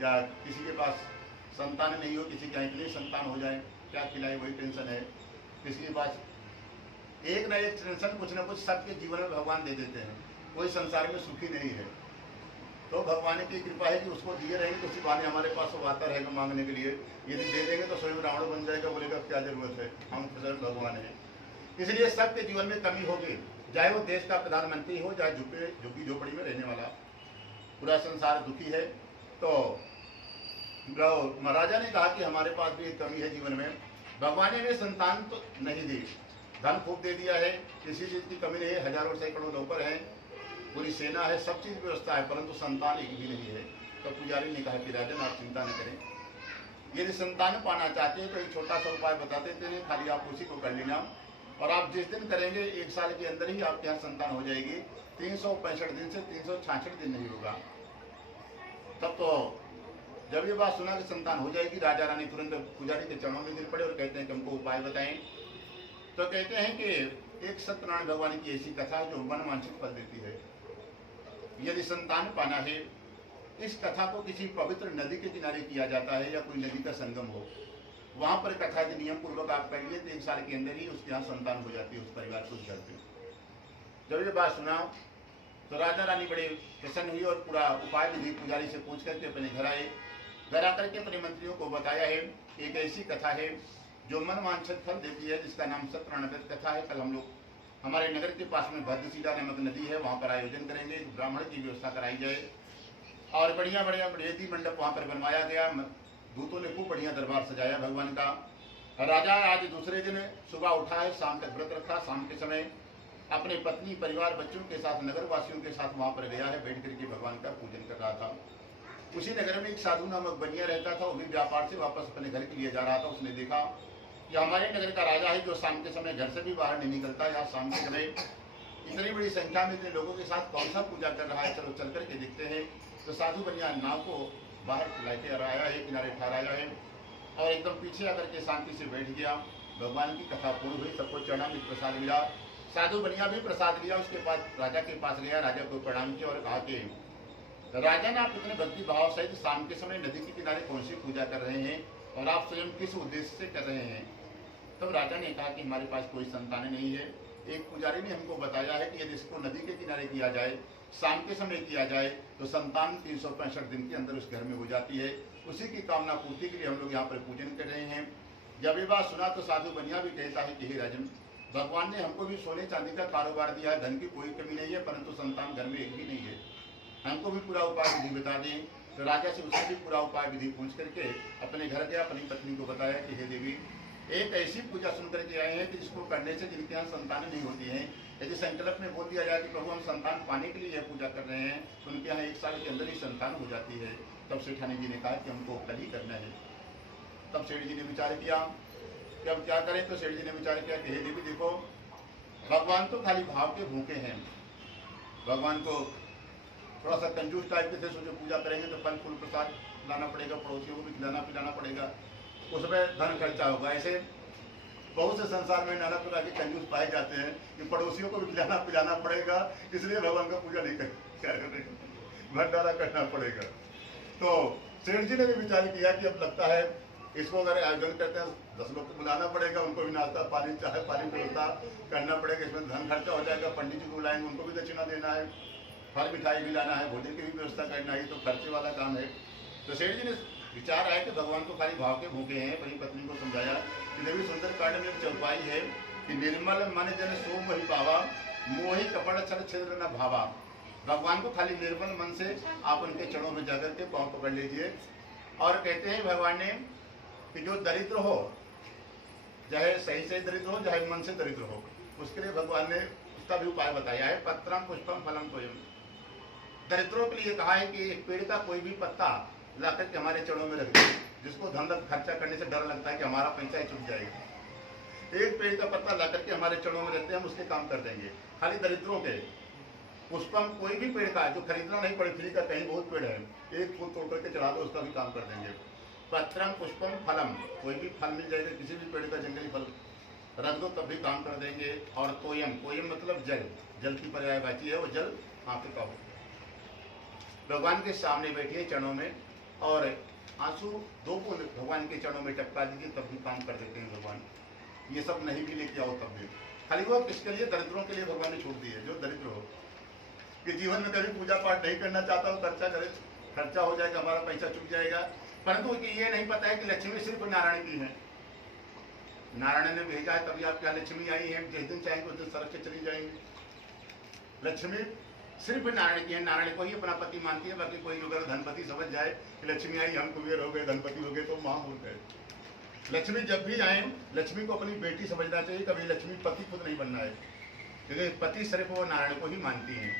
या किसी के पास संतान नहीं हो, किसी के इतनी संतान हो जाए, क्या खिलाए वही टेंशन है। किसी के पास एक ना एक टेंशन कुछ ना कुछ सबके जीवन में भगवान दे देते हैं, कोई संसार में सुखी नहीं है। तो भगवान की कृपा है कि उसको दिए रहेंगे तो उसी बहाने हमारे पास वो आता रहेगा मांगने के लिए। यदि दे देंगे तो स्वयं रावण बन जाएगा, बोलेगा क्या जरूरत है, हम स्वयं भगवान है। इसलिए सबके जीवन में कमी होगी, चाहे वो देश का प्रधानमंत्री हो, चाहे झुग्गी झोपड़ी में रहने वाला, पूरा संसार दुखी है। तो महाराजा ने कहा कि हमारे पास भी एक कमी है जीवन में, भगवान ने संतान तो नहीं दी, धन खूब दे दिया है, किसी चीज की कमी नहीं है, हजारों सैकड़ों नौकर हैं, पूरी सेना है, सब चीज व्यवस्था है, परंतु संतान एक भी नहीं है। तो पुजारी ने कहा कि राजन आप चिंता न करें, यदि संतान पाना चाहते हैं तो एक छोटा सा उपाय बता देते हैं, खाली आप उसी को कर लेना, और आप जिस दिन करेंगे 1 साल के अंदर ही आपके यहाँ संतान हो जाएगी। 365 दिन से 366 दिन नहीं होगा। तब तो जब ये बात सुना कि संतान हो जाएगी, राजा रानी तुरंत पुजारी के चरणों में गिर पड़े और कहते हैं कि हमको उपाय बताएं। तो कहते हैं कि एक सत्यनारायण भगवान की ऐसी कथा है जो मन वांछित फल देती है। यदि संतान पाना है, इस कथा को किसी पवित्र नदी के किनारे किया जाता है, या कोई नदी का संगम हो, वहां पर कथा के नियम पूर्वक आप करिए तो 1 साल के अंदर ही उसके यहाँ संतान हो जाती है, उस परिवार को, उस घर पे। जब ये बात सुना तो राजा रानी बड़े प्रसन्न हुई और पूरा उपाय विधि पुजारी से पूछ करके अपने घर आए। घर आकर के अपने मंत्रियों को बताया है, एक ऐसी कथा है जो मन वांछित फल देती है, जिसका नाम सत्यनारायण कथा है। कल हम लोग हमारे नगर के पास में भद्रशिला नामक नदी है, वहाँ पर आयोजन करेंगे, ब्राह्मण की व्यवस्था कराई जाए, और बढ़िया बढ़िया वेदी मंडप वहाँ पर बनवाया गया। दूतों ने खूब बढ़िया दरबार सजाया भगवान का। राजा आज दूसरे दिन सुबह उठा है, शाम तक व्रत रखा, शाम के समय अपने पत्नी परिवार बच्चों के साथ नगर वासियों के साथ वहाँ पर गया है, बैठ करके भगवान का पूजन कर रहा था। उसी नगर में एक साधु नामक बनिया रहता था, वो भी व्यापार से वापस अपने घर के लिए जा रहा था। उसने देखा कि हमारे नगर का राजा है जो शाम के समय घर से भी बाहर नहीं निकलता, या शाम के समय इतनी बड़ी संख्या में इतने लोगों के साथ कौन सा पूजा कर रहा है, चलो चल करके देखते हैं। तो साधु बनिया नाव को बाहर लेके आया है, किनारे ठहराया है, और एकदम पीछे आकर के शांति से बैठ गया। भगवान की कथा पूर्ण हुई, सबको चरणामृत प्रसाद मिला, साधु बनिया भी प्रसाद लिया। उसके बाद राजा के पास गया, राजा को प्रणाम किया और कहा कि राजा ने आप इतने भक्ति भाव सहित शाम के समय नदी के किनारे कौन सी पूजा कर रहे हैं, और आप स्वयं किस उद्देश्य से कर रहे हैं। तब राजा ने कहा कि हमारे पास कोई संतान नहीं है, एक पुजारी ने हमको बताया है कि यदि इसको नदी के किनारे किया जाए, शाम के समय किया जाए, तो संतान 365 दिन के अंदर उस घर में हो जाती है। उसी की कामना पूर्ति के लिए हम लोग यहाँ पर पूजन कर रहे हैं। जब ये बात सुना तो साधु बनिया भी कहता है कि हे राजन, भगवान ने हमको भी सोने चांदी का कारोबार दिया है, धन की कोई कमी नहीं है, परंतु संतान घर में एक भी नहीं है, हमको भी पूरा उपाय विधि बता दें। तो राजा से उसने भी पूरा उपाय विधि पूछ करके अपने घर गया, अपनी पत्नी को बताया कि हे देवी, एक ऐसी पूजा सुन करके आए हैं कि जिसको करने से जिनके यहाँ संतान नहीं होती है, यदि संकल्प में बोल दिया जाए कि प्रभु हम संतान पाने के लिए यह पूजा कर रहे हैं, तो उनके यहाँ 1 साल के अंदर ही संतान हो जाती है। तब सेठानी जी ने कहा कि हमको कल ही करना है। तब सेठ जी ने विचार किया कि अब क्या करें। तो सेठ जी ने विचार किया कि हे देवी देखो, भगवान तो खाली भाव के भूखे हैं, भगवान को थोड़ा सा कंजूस टाइप के थे, सोचो पूजा करेंगे तो फल फूल प्रसाद लाना पड़ेगा, पड़ोसियों को भी खिलाना पिलाना पड़ेगा, उसमें धन खर्चा होगा। ऐसे बहुत से संसार में नाना प्रकार के कंजूस पाए जाते हैं कि पड़ोसियों को भी खिलाना पिलाना पड़ेगा, इसलिए भगवान का पूजा नहीं करेंगे, भंडारा करना पड़ेगा। तो सेठ जी ने भी विचार किया कि अब लगता है इसको अगर आयोजन करते हैं 10 लोग को बुलाना पड़ेगा, उनको भी नाश्ता पानी चाहे पानी व्यवस्था करना पड़ेगा, इसमें धन खर्चा हो जाएगा, पंडित जी को बुलाएंगे, उनको भी दक्षिणा देना है। फल मिठाई भी लाना है, भोजन की भी व्यवस्था करना है, तो खर्चे वाला काम है। तो सेठ जी ने विचार आया कि भगवान तो खाली भाव के भूखे हैं। अपनी पत्नी को समझाया कि देवी सुंदरकांड में एक चौपाई है कि निर्मल मन जन सो मोहि पावा, मोहि कपड़ छल छिद्र न भावा। भगवान को खाली निर्मल मन से आप उनके चरणों में जाकर के पाँव पकड़ लीजिए। और कहते हैं भगवान ने कि जो दरिद्र हो, चाहे सही से दरिद्र हो चाहे मन से दरिद्र हो, उसके लिए भगवान ने उसका भी उपाय बताया है। पत्रम पुष्पम फलम तोयम। दरिद्रों के लिए कहा है कि एक पेड़ का कोई भी पत्ता ला करके हमारे चरणों में रख दे, जिसको धन खर्चा करने से डर लगता है कि हमारा पैसा ही चुक जाएगा। एक पेड़ का पत्ता ला करके हमारे चरणों में रखते हैं, हम उसके काम कर देंगे। खाली दरिद्रों के पुष्पम, कोई भी पेड़ का जो खरीदना नहीं पड़े, फ्री का कहीं बहुत पेड़ है, एक फूल तोड़ करके चढ़ा दो, उसका भी काम कर देंगे। पत्रम पुष्पम फलम, कोई भी फल मिल जाएगा, किसी भी पेड़ का जंगली फल रख दो तब भी काम कर देंगे। और तोयम, तोयम मतलब जल, जल की पर्यायवाची है वो जल आंखें का हो। भगवान के सामने बैठिए चरणों में और आंसू 2 बूंद भगवान के चरणों में टपका दीजिए, तब भी काम कर देते हैं भगवान। ये सब नहीं भी लेके आओ तब भी, खाली वो किसके लिए, दरिद्रों के लिए भगवान ने छोड़ दी है। जो दरिद्र हो, कि जीवन में कभी पूजा पाठ नहीं करना चाहता हो, खर्चा करे, खर्चा हो जाएगा, हमारा पैसा चुक जाएगा, परंतु ये नहीं पता है कि लक्ष्मी सिर्फ नारायण की है। नारायण ने भेजा है तभी आपके यहाँ लक्ष्मी आई है। जिस दिन चाहेंगे उस दिन सड़क के चली जाएंगे। लक्ष्मी सिर्फ नारायण की है, नारायण को ही अपना पति मानती है। बाकी कोई अगर धनपति समझ जाए कि लक्ष्मी आई हम कुबेर हो गए, धनपति हो गए, तो महामूर्ख है। लक्ष्मी जब भी आए, लक्ष्मी को अपनी बेटी समझना चाहिए, कभी लक्ष्मी पति खुद नहीं बनना है, क्योंकि पति सिर्फ वो नारायण को ही मानती है।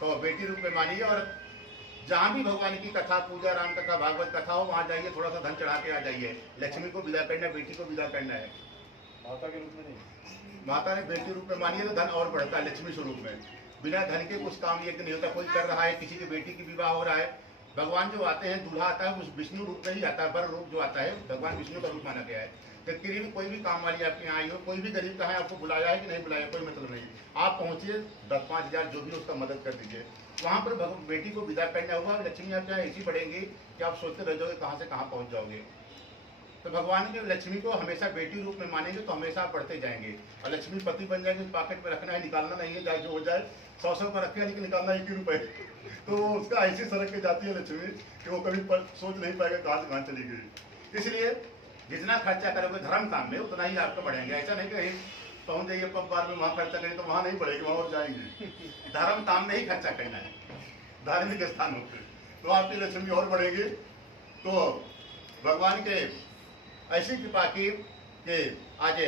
तो बेटी रूप में मानिए, और जहाँ भी भगवान की कथा, पूजा, राम कथा, भागवत कथा हो, वहाँ जाइए, थोड़ा सा धन चढ़ा के आ जाइए। लक्ष्मी को विदा करना है, बेटी को विदा करना है। माता के रूप में नहीं, माता ने बेटी रूप में मानिए तो धन और बढ़ता है लक्ष्मी स्वरूप में। बिना धन के कुछ काम ये नहीं होता। कोई कर रहा है, किसी की बेटी की विवाह हो रहा है, भगवान जो आते हैं, दूल्हा आता है, उस विष्णु रूप में ही आता है। बर रूप जो आता है, भगवान विष्णु का रूप माना गया है। तो कोई भी काम वाली आपके यहाँ आई हो, कोई भी गरीब का है, आपको बुलाया है कि नहीं बुलाया, कोई मतलब नहीं, आप पहुँचिए, 10-5 हज़ार जो भी उसका मदद कर दीजिए। वहाँ पर बेटी को विदा करना होगा। लक्ष्मी आपके यहाँ ऐसी बढ़ेंगी कि आप सोचते रह जाओगे कहाँ से कहाँ पहुँच जाओगे। तो भगवान की लक्ष्मी को हमेशा बेटी रूप में मानेंगे तो हमेशा आप बढ़ते जाएंगे। और लक्ष्मी पति बन जाएंगे, पॉकेट में रखना है, निकालना नहीं है, चाहे जो हो जाए। 100 का रखे, लेकिन निकालना 1 ही रुपये। तो वो उसका ऐसी सड़क के जाती है लक्ष्मी कि वो कभी सोच नहीं पाएगा कहाँ से कहाँ चली गई। इसलिए जितना खर्चा करोगे धर्म काम में, उतना ही आपका बढ़ेंगे। ऐसा नहीं कि पहुँच जाइए पब बार में, वहाँ खर्चा करें तो वहाँ नहीं बढ़ेगी, वहाँ और जाएंगे। धर्म काम में ही खर्चा करना है, धार्मिक स्थानों पर, तो आपकी लक्ष्मी और बढ़ेगी। तो भगवान के ऐसी कृपा की कि आज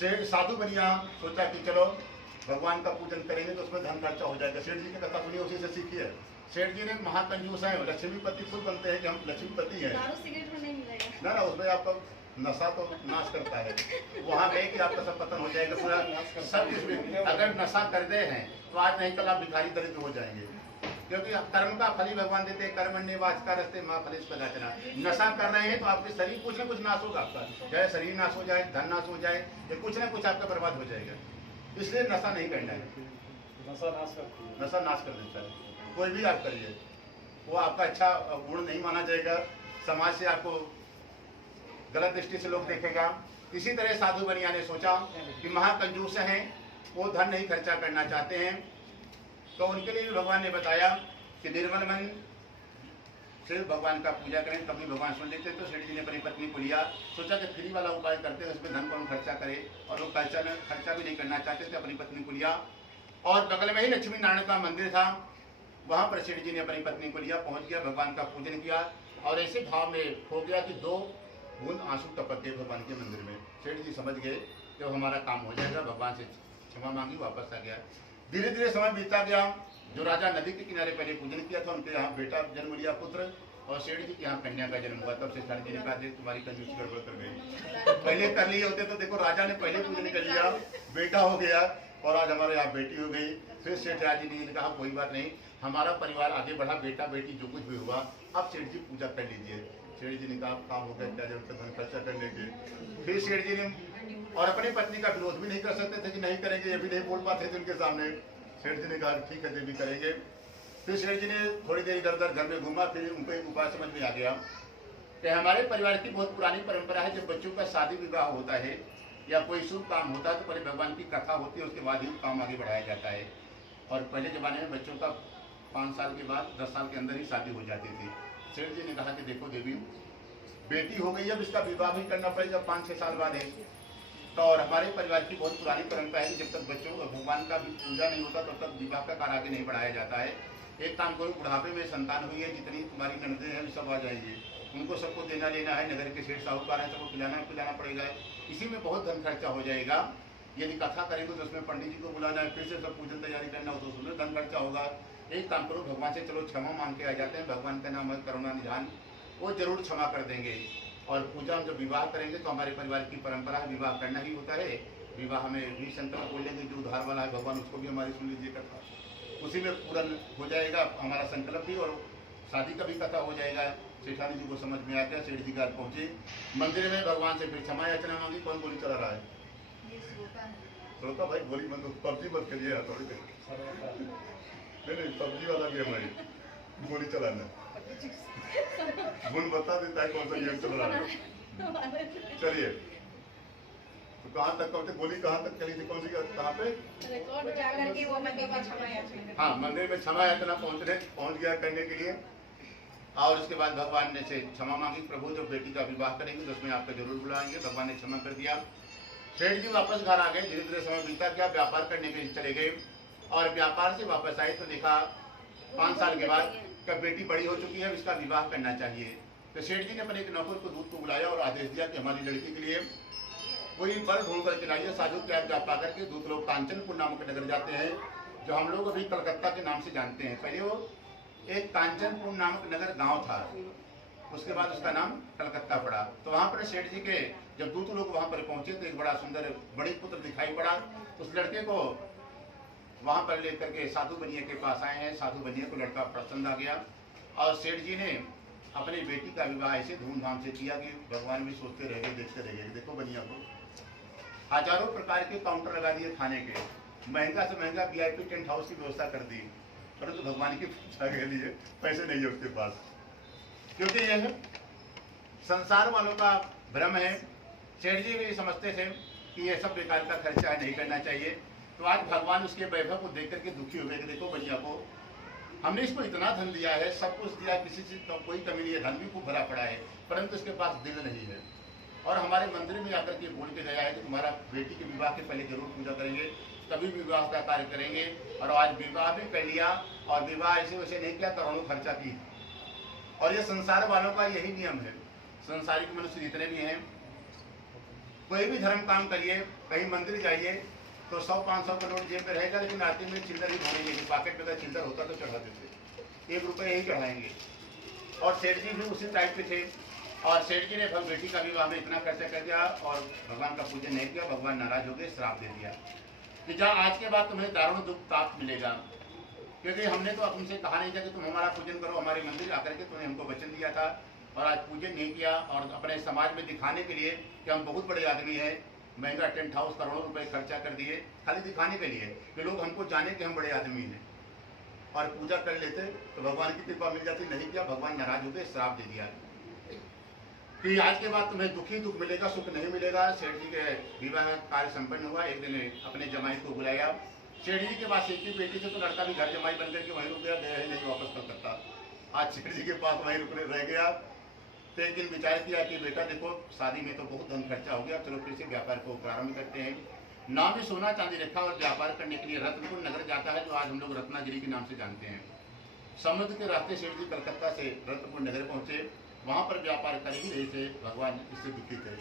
सेठ साधु बनिया सोचा कि चलो भगवान का पूजन करेंगे तो उसमें धन खर्चा हो जाएगा। सेठ जी की कथा सुनिए, उसी से सीखिए। सेठ जी ने महाकंजूस है, लक्ष्मीपति खुद बनते हैं कि हम लक्ष्मीपति हैं। ना ना, उसमें आपका नशा तो नाश करता है, वहाँ गए कि आपका सब पतन हो जाएगा पूरा, सब कुछ। अगर नशा करते हैं तो आज नहीं कल आप भिखारी दरिद्र हो जाएंगे, क्योंकि कर्म का फल ही भगवान देते हैं। कर्मण्य वाचकारस्ते मां फलेश पदाचना। नशा कर रहे हैं तो आपके शरीर कुछ ना कुछ नाश होगा आपका, चाहे शरीर नाश हो जाए, धन नाश हो जाए, या कुछ ना कुछ आपका बर्बाद हो जाएगा। इसलिए नशा नहीं करना है। नशा नाश करती है, नशा नाश कर देता है। कोई भी आप करिए, वो आपका अच्छा गुण नहीं माना जाएगा, समाज से आपको गलत दृष्टि से लोग देखेगा। इसी तरह साधु बनिया ने सोचा कि महाकंजूस हैं, वो धन नहीं खर्चा करना चाहते हैं, तो उनके लिए भी भगवान ने बताया कि निर्मल मन से भगवान का पूजा करें, तभी भगवान सुन लेते। तो सेठ जी ने अपनी पत्नी को लिया, सोचा कि फ्री वाला उपाय करते हैं, उसमें धन को हम खर्चा करें, और लोग खर्चा भी नहीं करना चाहते थे। अपनी पत्नी को लिया, और बगल में ही लक्ष्मी नारायण का मंदिर था, वहाँ पर सेठ जी ने अपनी पत्नी को लिया, पहुँच गया, भगवान का पूजन किया, और ऐसे भाव में हो गया कि 2 बूंद आंसू टपक गए भगवान के मंदिर में। सेठ जी समझ गए कि हमारा काम हो जाएगा, भगवान से क्षमा मांगी, वापस आ गया। धीरे धीरे समय बीता गया। जो राजा नदी के किनारे पहले पूजन किया था, उनके यहाँ बेटा जन्म लिया, पुत्र, और सेठ जी के यहाँ कन्या का जन्म हुआ। तब से सेठ जी ने कहा तुम्हारी कंजूसी गड़बड़ कर गई, पहले कर लिए होते तो देखो राजा ने पहले पूजन कर लिया, बेटा हो गया, और आज हमारे यहाँ बेटी हो गई। फिर सेठ जी ने कहा कोई बात नहीं, हमारा परिवार आगे बढ़ा, बेटा बेटी जो कुछ भी हुआ, अब सेठ जी पूजा कर लीजिए। सेठ जी ने कहा काम हो गया, क्या जरूरत है धन खर्चा करने की। फिर सेठ जी ने, और अपनी पत्नी का विरोध भी नहीं कर सकते थे कि नहीं करेंगे, ये भी नहीं बोल पाते थे उनके सामने। सेठ जी ने कहा ठीक है, ये भी करेंगे। फिर सेठ जी ने थोड़ी देर इधर उधर घर में घूमा, फिर उनको एक उपाय समझ में आ गया कि हमारे परिवार की बहुत पुरानी परंपरा है, जब बच्चों का शादी विवाह होता है या कोई शुभ काम होता है तो पहले भगवान की कथा होती है, उसके बाद ही काम आगे बढ़ाया जाता है। और पहले ज़माने में बच्चों का 5 साल के बाद 10 साल के अंदर ही शादी हो जाती थी। सेठ जी ने कहा कि देखो देवी, बेटी हो गई, अब इसका विवाह भी करना पड़ेगा 5-6 साल बाद है। तो और हमारे परिवार की बहुत पुरानी परंपरा है कि जब तक बच्चों का भगवान का भी पूजा नहीं होता तब तक विवाह का कार्य आगे नहीं बढ़ाया जाता है। एक काम करो, बुढ़ापे में संतान हुई है, जितनी तुम्हारी ननदें हैं सब आ जाएंगे, उनको सबको देना लेना है, नगर के सेठ साहूकार हैं, सबको खिलाना पिलाना पड़ेगा, इसी में बहुत धन खर्चा हो जाएगा। यदि कथा करेंगे तो उसमें पंडित जी को बुलाना है, फिर से सब पूजन तैयारी करना हो तो उसमें धन खर्चा होगा। एक काम करो, भगवान से चलो क्षमा मांग के आ जाते हैं, भगवान का नाम है करुणा निधान, वो जरूर क्षमा कर देंगे। और पूजा हम जब विवाह करेंगे तो हमारे परिवार की परंपरा है, विवाह करना ही होता है। विवाह में भी संकल्प बोलेंगे, जो उधार वाला है भगवान उसको भी हमारी सुन लीजिए कथा, उसी में पूर्ण हो जाएगा हमारा संकल्प भी, और शादी का भी कथा हो जाएगा। सेठानी जी को समझ में आ गया, सेठ जी घर पहुंचे, मंदिर में भगवान से फिर क्षमा याचना मांगी। कौन गोली चला रहा है? श्रोता भाई गोली बंद, पबजी मत करिए थोड़ी देर। नहीं, पबजी वाला गेम है, गोली चलाना गुण बता देता है कौन सा गेम चल रहा है। चलिए, तो कहाँ तक पहुंचे? गोली कहाँ तक चली थी? कौन सी कहाँ पे? हाँ, मंदिर में क्षमा याचना पहुंच गया करने के लिए। और उसके बाद भगवान ने से क्षमा मांगी, प्रभु जब बेटी का विवाह करेंगे तो उसमें आपको जरूर बुलाएंगे। भगवान ने क्षमा कर दिया। सेठ जी वापस घर आ गए। धीरे धीरे समय बीता गया, व्यापार करने के लिए चले गए, और व्यापार से वापस आए तो देखा 5 साल के बाद कि बेटी बड़ी हो चुकी है, इसका विवाह करना चाहिए। तो सेठ जी ने अपने एक नौकर को दूध को बुलाया और आदेश दिया कि हमारी लड़की के लिए कोई वर ढूंढ करके लाइए। साधु क्या पा करके दूध लोग कांचनपुर नाम के नगर जाते हैं, जो हम लोग अभी कलकत्ता के नाम से जानते हैं। पहले वो एक कांचनपुर नामक नगर गांव था, उसके बाद उसका नाम कलकत्ता पड़ा। तो वहाँ पर सेठ जी के जब दूत लोग वहाँ पर पहुंचे तो एक बड़ा सुंदर बड़ी पुत्र दिखाई पड़ा। उस लड़के को वहाँ पर लेकर के साधु बनिया के पास आए हैं। साधु बनिया को लड़का पसंद आ गया, और सेठ जी ने अपनी बेटी का विवाह ऐसे धूमधाम से किया कि भगवान भी सोचते रह गए, देखते रह गए। देखो बनिया को हजारों प्रकार के काउंटर लगा दिए खाने के, महंगा से महंगा VIP टेंट हाउस की व्यवस्था कर दी, परंतु भगवान की पूजा के लिए पैसे नहीं है उसके पास, क्योंकि यह संसार वालों का भ्रम है। सेठ जी भी समझते थे कि ये सब बेकार का खर्चा है, नहीं करना चाहिए। तो आज भगवान उसके वैभव को देख करके दुखी हो गए कि देखो भैया को हमने इसको इतना धन दिया है, सब कुछ दिया, किसी से तो कोई कमी नहीं है, धन भी खूब भरा पड़ा है, परंतु इसके पास दिल नहीं है। और हमारे मंदिर में आकर के बोल के गया है कि तुम्हारा बेटी के विवाह के पहले जरूर पूजा करेंगे, तभी विवाह का कार्य करेंगे। और आज विवाह भी कर लिया, और विवाह ऐसे वैसे नहीं किया, करोड़ों खर्चा की। और ये संसार वालों का यही नियम है। संसारिक मनुष्य जितने भी हैं, कोई भी धर्म काम करिए, कहीं मंदिर जाइए तो 100-500 का नोट जेब में रहेगा, लेकिन आते में चिल्लर ही ढूंढेंगे। पॉकेट में चिल्लर होता तो चढ़ा देते, 1 रुपये ही चढ़ाएंगे। और सेठ जी भी उसी टाइप के थे। और सेठ जी ने बेटी का विवाह में इतना खर्चा कर दिया और भगवान का पूजन नहीं किया। भगवान नाराज हो गए, श्राप दे दिया कि जा आज के बाद तुम्हें दारुण दुख ताप मिलेगा, क्योंकि हमने तो तुमसे कहा नहीं था कि तुम हमारा पूजन करो, हमारे मंदिर आकर के तुमने हमको वचन दिया था, और आज पूजन नहीं किया। और अपने समाज में दिखाने के लिए कि हम बहुत बड़े आदमी हैं, महंगा टेंट हाउस करोड़ों रुपए खर्चा कर दिए, खाली दिखाने के लिए कि लोग हमको जाने कि हम बड़े आदमी हैं, और पूजा कर लेते तो भगवान की कृपा मिल जाती। नहीं किया, भगवान नाराज हो गए, श्राप दे दिया कि आज के बाद तुम्हें दुखी दुख मिलेगा, सुख नहीं मिलेगा। सेठ जी के विवाह कार्य संपन्न हुआ। एक दिन अपने जमाई को बुलाया। सेठ जी के पास एक ही बेटी थी, तो लड़का भी घर जमाई बन करके वहीं रुक गया, गया ही नहीं वापस कलकत्ता। आज सेठ जी के पास वहीं रुकने रह गया। तो एक दिन विचार किया कि बेटा देखो, शादी में तो बहुत धन खर्चा हो गया, चलो फिर से व्यापार को प्रारंभ करते हैं। नाम में सोना चांदी रखा और व्यापार करने के लिए रत्नपुर नगर जाता है, जो आज हम लोग रत्नागिरी के नाम से जानते हैं। समुद्र के रास्ते सेठ जी कलकत्ता से रत्नपुर नगर पहुंचे। वहां पर व्यापार कर ही रहे थे। भगवान इससे दुखी थे।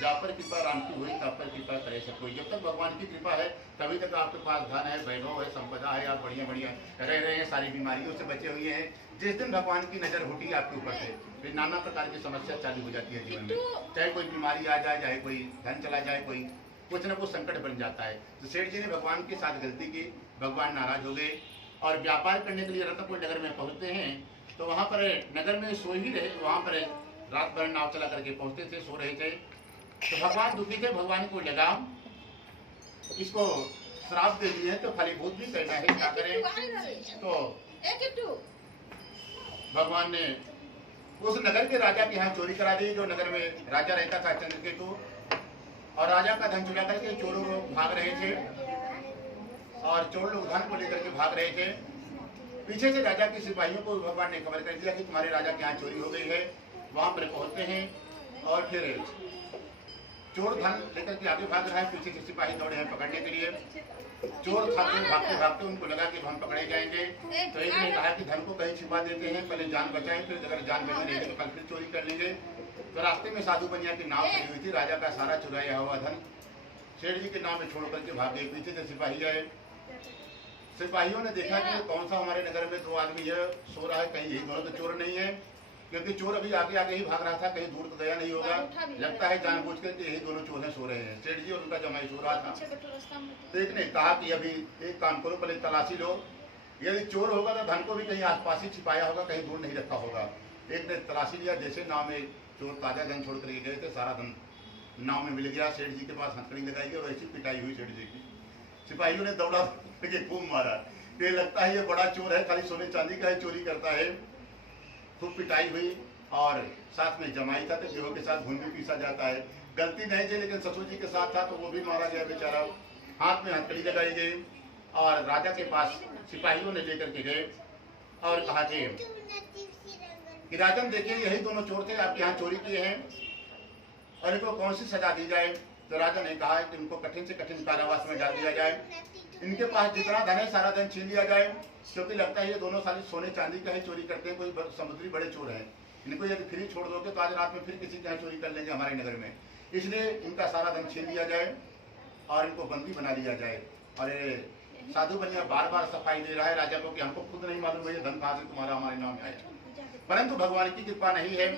जा पर कृपा राम की हुई, तब पर कृपा करे सब कोई। जब तक भगवान की कृपा है तभी तक आपके पास धन है, वैभव है, संपदा है, आप बढ़िया बढ़िया रह रहे हैं, सारी बीमारियों से बचे हुए हैं। जिस दिन भगवान की नजर उठी आपके ऊपर से, फिर नाना प्रकार की समस्या चालू हो जाती है जीवन में। चाहे कोई बीमारी आ जाए, चाहे कोई धन चला जाए, कोई कुछ न कुछ संकट बन जाता है। तो सेठ जी ने भगवान के साथ गलती की, भगवान नाराज हो गए और व्यापार करने के लिए रत्नपुर नगर में पहुंचते हैं। तो वहां पर नगर में सो ही रहे, वहां पर रात भर नाव चला करके पहुंचते थे, सो रहे थे। तो भगवान दुखी थे। भगवान को लगा इसको श्राप दे दिए तो फलीभूत भी करना है, क्या करें। तो भगवान ने उस नगर के राजा के यहाँ चोरी करा दी, जो नगर में राजा रहता था चंद्रकेतु, और राजा का धन चुरा करके चोरों लोग भाग रहे थे। और चोर लोग धन को लेकर के भाग रहे थे। पीछे से राजा के सिपाहियों को भगवान ने खबर कर दिया कि तुम्हारे राजा के यहाँ चोरी हो गई है। वहां पर पहुंचते हैं और फिर चोर धन लेकर के आगे भाग रहा है, पीछे से सिपाही दौड़े हैं पकड़ने के लिए। चोर भागते भागते उनको लगा कि हम पकड़े जाएंगे, तो एक ने कहा कि धन को कहीं छिपा देते हैं, पहले जान बचाएं, फिर अगर जान बचे नहीं तो कल फिर चोरी कर लेंगे। तो रास्ते में साधु बनिया की नाव खड़ी हुई थी, राजा का सारा चुराया हुआ धन सेठ जी के नाम में छोड़ करके भाग गए। पीछे से सिपाही आए, सिपाहियों ने देखा कि कौन सा हमारे नगर में दो आदमी है सो रहा है, कहीं यही दोनों तो चोर नहीं है, क्योंकि चोर अभी आगे आगे ही भाग रहा था, कहीं दूर तो गया नहीं होगा, लगता है जानबूझकर कि यही दोनों चोर हैं सो रहे हैं। सेठ जी और उनका जमाई सो रहा था। तो एक ने कहा कि अभी एक काम करो, पहले तलाशी लो, यदि चोर होगा तो धन को भी कहीं आसपास ही छिपाया होगा, कहीं दूर नहीं रखा होगा। एक ने तलाशी लिया, जैसे नाव में चोर ताजा धन छोड़ कर गए थे, सारा धन नाव में मिल गया। सेठ जी के पास हथकड़ी लगाई गई और ऐसी पिटाई हुई सेठ जी की। सिपाहियों ने दौड़ा के खूब मारा, ये लगता है ये बड़ा चोर है, खाली सोने चांदी का है, चोरी करता है। खूब पिटाई हुई और साथ में जमाई था, तो गेहूं के साथ घुन भी पीसा जाता है। गलती नहीं थी लेकिन ससुर जी के साथ था तो वो भी मारा गया बेचारा। हाथ में हथकड़ी लगाई गई और राजा के पास सिपाहियों ने लेकर के गए और कहा कि राजन देखिए यही दोनों चोर थे, आपके यहाँ चोरी किए हैं और इनको कौन सी सजा दी जाए। तो राजा ने कहा कि इनको कठिन से कठिन कारावास में डाल दिया जाए, इनके पास जितना धन है सारा धन छीन लिया जाए, क्योंकि लगता है ये दोनों साली सोने चांदी का ही चोरी करते हैं, कोई समुद्री बड़े चोर हैं। इनको यदि फ्री छोड़ दोगे तो आज रात में फिर किसी के यहाँ चोरी कर लेंगे हमारे नगर में, इसलिए इनका सारा धन छीन लिया जाए और इनको बंदी बना लिया जाए। और साधु बनिया बार बार सफाई दे रहा है राजा को कि हमको खुद नहीं मालूम है ये धन कहाँ से तुम्हारा हमारे नाम में आया, परंतु भगवान की कृपा नहीं है।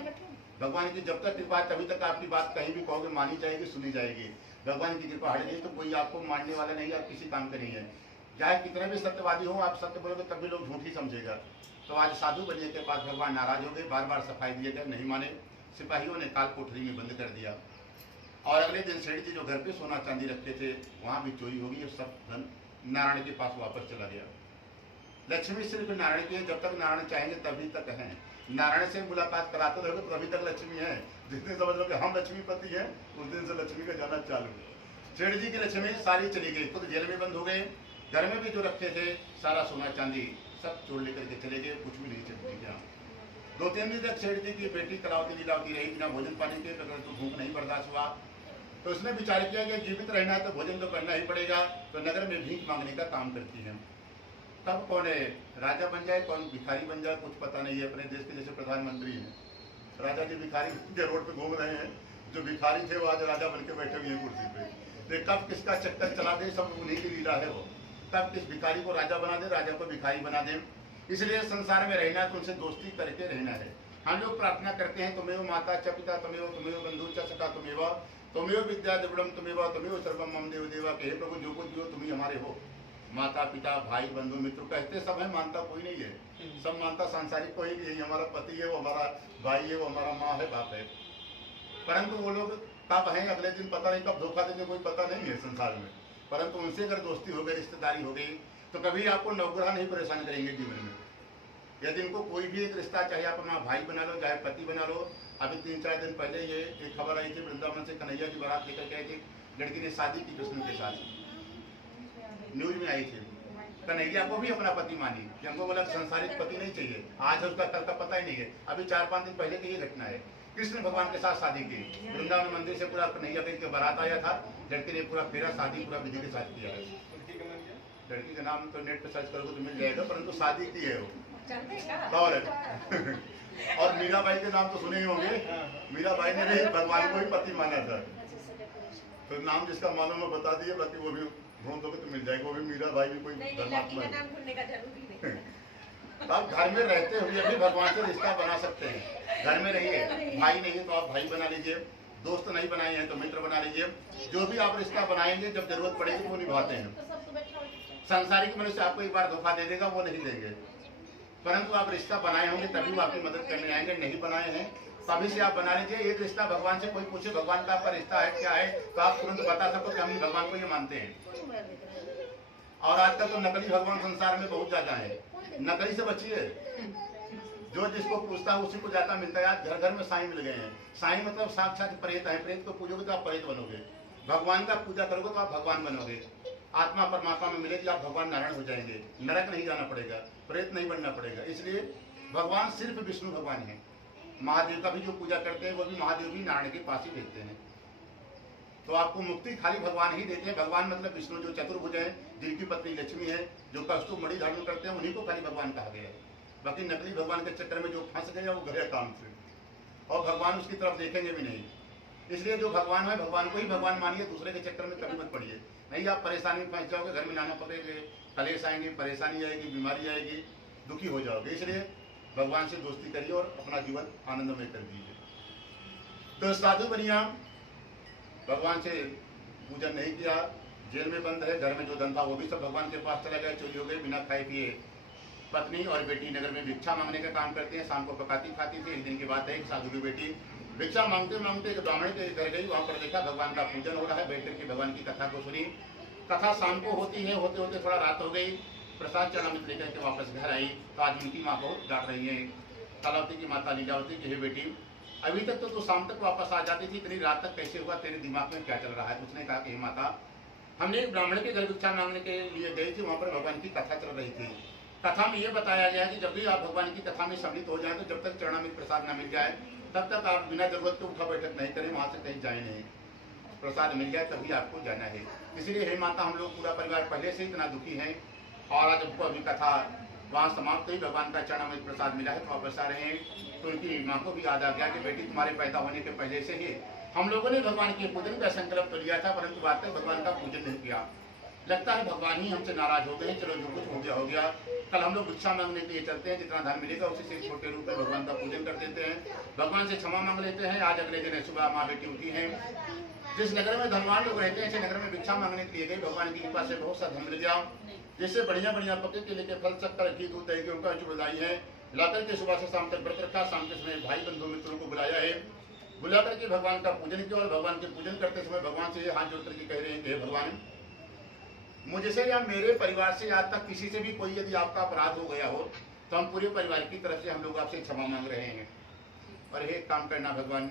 भगवान की जब तक कृपा है तभी तक आपकी बात कहीं भी कहोगे मानी जाएगी, सुनी जाएगी। भगवान की कृपा हट गई तो कोई आपको मानने वाला नहीं है, आप किसी काम के नहीं है। चाहे कितने भी सत्यवादी हो, आप सत्य बोलोगे तब भी लोग झूठ ही समझेगा। तो आज साधु बनिया के पास भगवान नाराज हो गए, बार बार सफाई दिए गए, नहीं माने। सिपाहियों ने काल कोठरी में बंद कर दिया और अगले दिन सेठ जी जो घर पे सोना चांदी रखते थे वहां भी चोरी हो गई, सब धन नारायण के पास वापस चला गया। लक्ष्मी सिर्फ नारायण की है, जब तक नारायण चाहेंगे तभी तक है। नारायण से मुलाकात कराते रहोगे तो अभी तक लक्ष्मी है। जिस दिन समझ लो कि हम लक्ष्मीपति हैं उस दिन से लक्ष्मी का जाना चालू। सेठ जी की लक्ष्मी सारी चली गई, खुद जेल में बंद हो गए। घर में भी जो रखे थे सारा सोना चांदी सब चोर लेकर के चले गए, कुछ भी नहीं चलती क्या। 2-3 दिन तक सेठ जी की बेटी कलावती लीलावती रही, बिना भोजन पानी के, अगर तो भूख नहीं बर्दाश्त हुआ तो उसने विचार किया कि जीवित रहना है तो भोजन तो करना ही पड़ेगा। तो नगर में भीख मांगने का काम करती है। तब कौन है राजा बन जाए, कौन भिखारी बन जाए, कुछ पता नहीं है। अपने देश के जैसे प्रधानमंत्री हैं, राजा जी भिखारी के रोड पे घूम रहे हैं, जो भिखारी थे वो आज राजा बन के बैठे हुए हैं कुर्सी पे। तो कब किसका चक्कर चला दे, सब उन्हीं की लीला है वो। तब किस भिखारी को राजा बना दे, राजा को भिखारी बना दे। इसलिए संसार में रहना तो उनसे दोस्ती करके रहना है। हम लोग प्रार्थना करते हैं तुमेव माता च पिता तुमेव बंधु च सखा तुमेव विद्या द्रविड़म तुमेव सर्वम मम देव देवा। कहे प्रभु जो कुछ भी हो तुम ही हमारे हो। माता पिता भाई बंधु मित्र कहते सब है, मानता कोई नहीं है। सब मानता सांसारिक को ही, यही हमारा पति है, वो हमारा भाई है, वो हमारा माँ है, बाप है। परंतु वो लोग कब हैं अगले दिन पता नहीं, कब धोखा देंगे कोई पता नहीं है संसार में। परंतु उनसे अगर दोस्ती हो गई, रिश्तेदारी हो गई तो कभी आपको नवग्रह नहीं परेशान करेंगे जीवन में। यदि इनको कोई भी एक रिश्ता चाहे आप अपना भाई बना लो, चाहे पति बना लो। अभी 3-4 दिन पहले ये एक खबर आई थी, वृंदावन से कन्हैया की बारात लेकर के आई थी, लड़की ने शादी की कृष्ण के साथ, न्यूज में आई थी। कन्हैया को भी अपना पति मानी कि हमको बोला संसारिक पति नहीं चाहिए। आज उसका कल का पता ही नहीं है। अभी 4-5 दिन पहले की ये घटना है। कृष्ण भगवान के साथ शादी की, वृंदावन मंदिर से पूरा कन्हैया के बारात आया था, लड़की ने पूरा फेरा शादी पूरा विधि के साथ किया है। लड़की का नाम तो नेट पे सर्च करोगे तो मिल जाएगा, परंतु शादी की है वो। और मीराबाई के नाम तो सुने ही होंगे। मीराबाई ने भी भगवान को ही पति माना था। तो नाम जिसका मालूम है बता दिए, बाकी वो भी ढूंढ दोगे तो मिल जाएगा। वो भी मीराबाई भी कोई धर्मात्मा है। आप घर में रहते हुए भी भगवान से रिश्ता बना सकते हैं। घर में रहिए, भाई नहीं है तो आप भाई बना लीजिए, दोस्त नहीं बनाए हैं तो मित्र बना लीजिए। जो भी आप रिश्ता बनाएंगे जब जरूरत पड़ेगी वो निभाते हैं। सांसारिक मनुष्य आपको एक बार धोखा दे देगा, वो नहीं देंगे। परंतु आप रिश्ता बनाए होंगे तभी वो आपकी मदद करने आएंगे। नहीं बनाए हैं तभी से आप बना लीजिए। एक रिश्ता भगवान से कोई पूछे भगवान का आपका रिश्ता है क्या है, तो आप तुरंत बता सको कि हम भगवान को ये मानते हैं। और आजकल तो नकली भगवान संसार में बहुत ज्यादा है। नकली से बचिए। जो जिसको पूछता है उसी को जाता मिलता है। आज घर घर में साईं मिल गए हैं। साईं मतलब साक्षात प्रेत है। प्रेत को पूजोगे तो आप प्रेत बनोगे, भगवान का पूजा करोगे तो आप भगवान बनोगे। आत्मा परमात्मा में मिलेगी, आप भगवान नारायण हो जाएंगे, नरक नहीं जाना पड़ेगा, प्रेत नहीं बनना पड़ेगा। इसलिए भगवान सिर्फ विष्णु भगवान है। महादेव का भी जो पूजा करते हैं वो भी महादेव भी नारायण के पास ही भेजते हैं। तो आपको मुक्ति खाली भगवान ही देते हैं। भगवान मतलब विष्णु जो चतुर्भुज है, जिनकी पत्नी लक्ष्मी है, जो कस्तूर मणि धारण करते हैं, उन्हीं को खाली भगवान कहा गया है। बाकी नकली भगवान के चक्कर में जो फंस गया वो गया काम से, और भगवान उसकी तरफ देखेंगे भी नहीं। इसलिए जो भगवान है भगवान को ही भगवान मानिए, दूसरे के चक्कर में कभी मत पड़िए, नहीं आप परेशानी में फंस जाओगे, घर में नाना पकड़ेंगे, कलेश आएंगे, परेशानी आएगी, बीमारी आएगी, दुखी हो जाओगे। इसलिए भगवान से दोस्ती करिए और अपना जीवन आनंदमय कर दीजिए। तो साधु बनिया भगवान से पूजन नहीं किया, जेल में बंद है, घर में जो धन था वो भी सब भगवान के पास चला गया, चोरी हो गई, बिना खाए पिए। पत्नी और बेटी नगर में भिक्षा मांगने का काम करते हैं, शाम को पकाती खाती थी। एक दिन की बात है, एक साधु की बेटी भिक्षा मांगते मांगते एक ब्राह्मण के घर गई, वहां पर देखा भगवान का पूजन हो रहा है, बैठ करके भगवान की कथा को सुनी। कथा शाम को होती है, होते होते थोड़ा रात हो गई, प्रसाद चरणामृत लेकर के वापस घर आई तो आज उनकी माँ बहुत डांट रही है, कलावती की माता लीलावती की, हे बेटी अभी तक तो तू शाम तक वापस आ जाती थी, इतनी रात तक कैसे हुआ, तेरे दिमाग में क्या चल रहा है। उसने कहा कि माता हमने एक ब्राह्मण के घर भिक्षा मांगने के लिए गई थी, वहाँ पर भगवान की कथा चल रही थी। कथा में ये बताया गया कि जब भी आप भगवान की कथा में सम्मिलित हो जाए तो जब तक चरणामृत प्रसाद न मिल जाए तब तक आप बिना जरूरत के उठा बैठक नहीं करें, वहाँ से कहीं जाए नहीं, प्रसाद मिल जाए तभी आपको जाना है। इसलिए हे माता हम लोग पूरा परिवार पहले से इतना दुखी हैं, और आज हमको अभी कथा वहाँ समाप्त हुई, भगवान का चरणामृत प्रसाद मिला है तो वापस आ रहे हैं। तो उनकी माँ को भी याद आ गया कि बेटी तुम्हारे पैदा होने के पहले से ही हम लोगों ने भगवान के पूजन का संकल्प तो लिया था, परंतु बाद तक भगवान का पूजन नहीं किया। लगता है भगवान ही हमसे नाराज हो गए, चलो जो कुछ हो गया। कल हम लोग भिक्षा मांगने के लिए चलते हैं, जितना धन मिलेगा उसी से छोटे रूप में भगवान का पूजन कर देते हैं, भगवान से क्षमा मांग लेते हैं। आज अगले दिन सुबह माँ बेटी उठी है, जिस नगर में धनवान लोग रहते हैं ऐसे नगर में भिक्षा मांगने के लिए गए, भगवान की कृपा से बहुत सा धन मिल गया, जिससे बढ़िया बढ़िया पके के लेके फल शक्कर घी दूध दही उनका जो बधाई है लाकर के सुबह से शाम तक व्रत रखा। शाम के समय भाई बंधु मित्रों को बुलाया है, बुला करके भगवान का पूजन किया। और भगवान के पूजन करते समय भगवान से हाथ जोड़ करके कह रहे हैं कि भगवान मुझे से या मेरे परिवार से आज तक किसी से भी कोई यदि आपका अपराध हो गया हो तो हम पूरे परिवार की तरफ से हम लोग आपसे क्षमा मांग रहे हैं। और एक काम करना भगवान,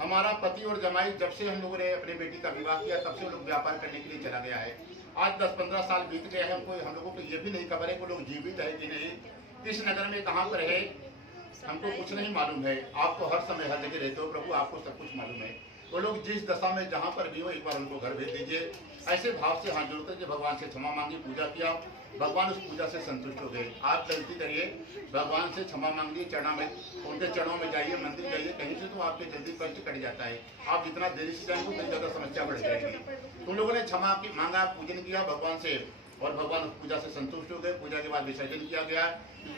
हमारा पति और जमाई जब से हम लोगों ने अपने बेटी का विवाह किया तब से वो लोग व्यापार करने के लिए चला गया है। आज 10-15 साल बीत गए हैं, हम लोगों को ये भी नहीं खबर है वो लोग जीवित है कि नहीं, किस नगर में कहाँ पर है, हमको कुछ नहीं मालूम है। आप तो हर समय हर जगह रहते हो प्रभु, आपको सब कुछ मालूम है। वो लोग जिस दशा में जहाँ पर भी हो एक बार उनको घर भेज दीजिए। ऐसे भाव से हाथ जोड़कर के भगवान से क्षमा मांगी, पूजा किया, भगवान उस पूजा से संतुष्ट हो गए। आप गलती करिए, भगवान से क्षमा मांगिए, चरणामृत उनके चरणों में जाइए, मंदिर जाइए, कहीं से तो आपके जल्दी कष्ट कट जाता है। आप जितना देरी से जाएंगे उतनी ज्यादा समस्या बढ़ जाएगी। तुम लोगों ने क्षमा की मांगा, पूजन किया भगवान से, और भगवान उस पूजा से संतुष्ट हो गए। पूजा के बाद विसर्जन किया गया।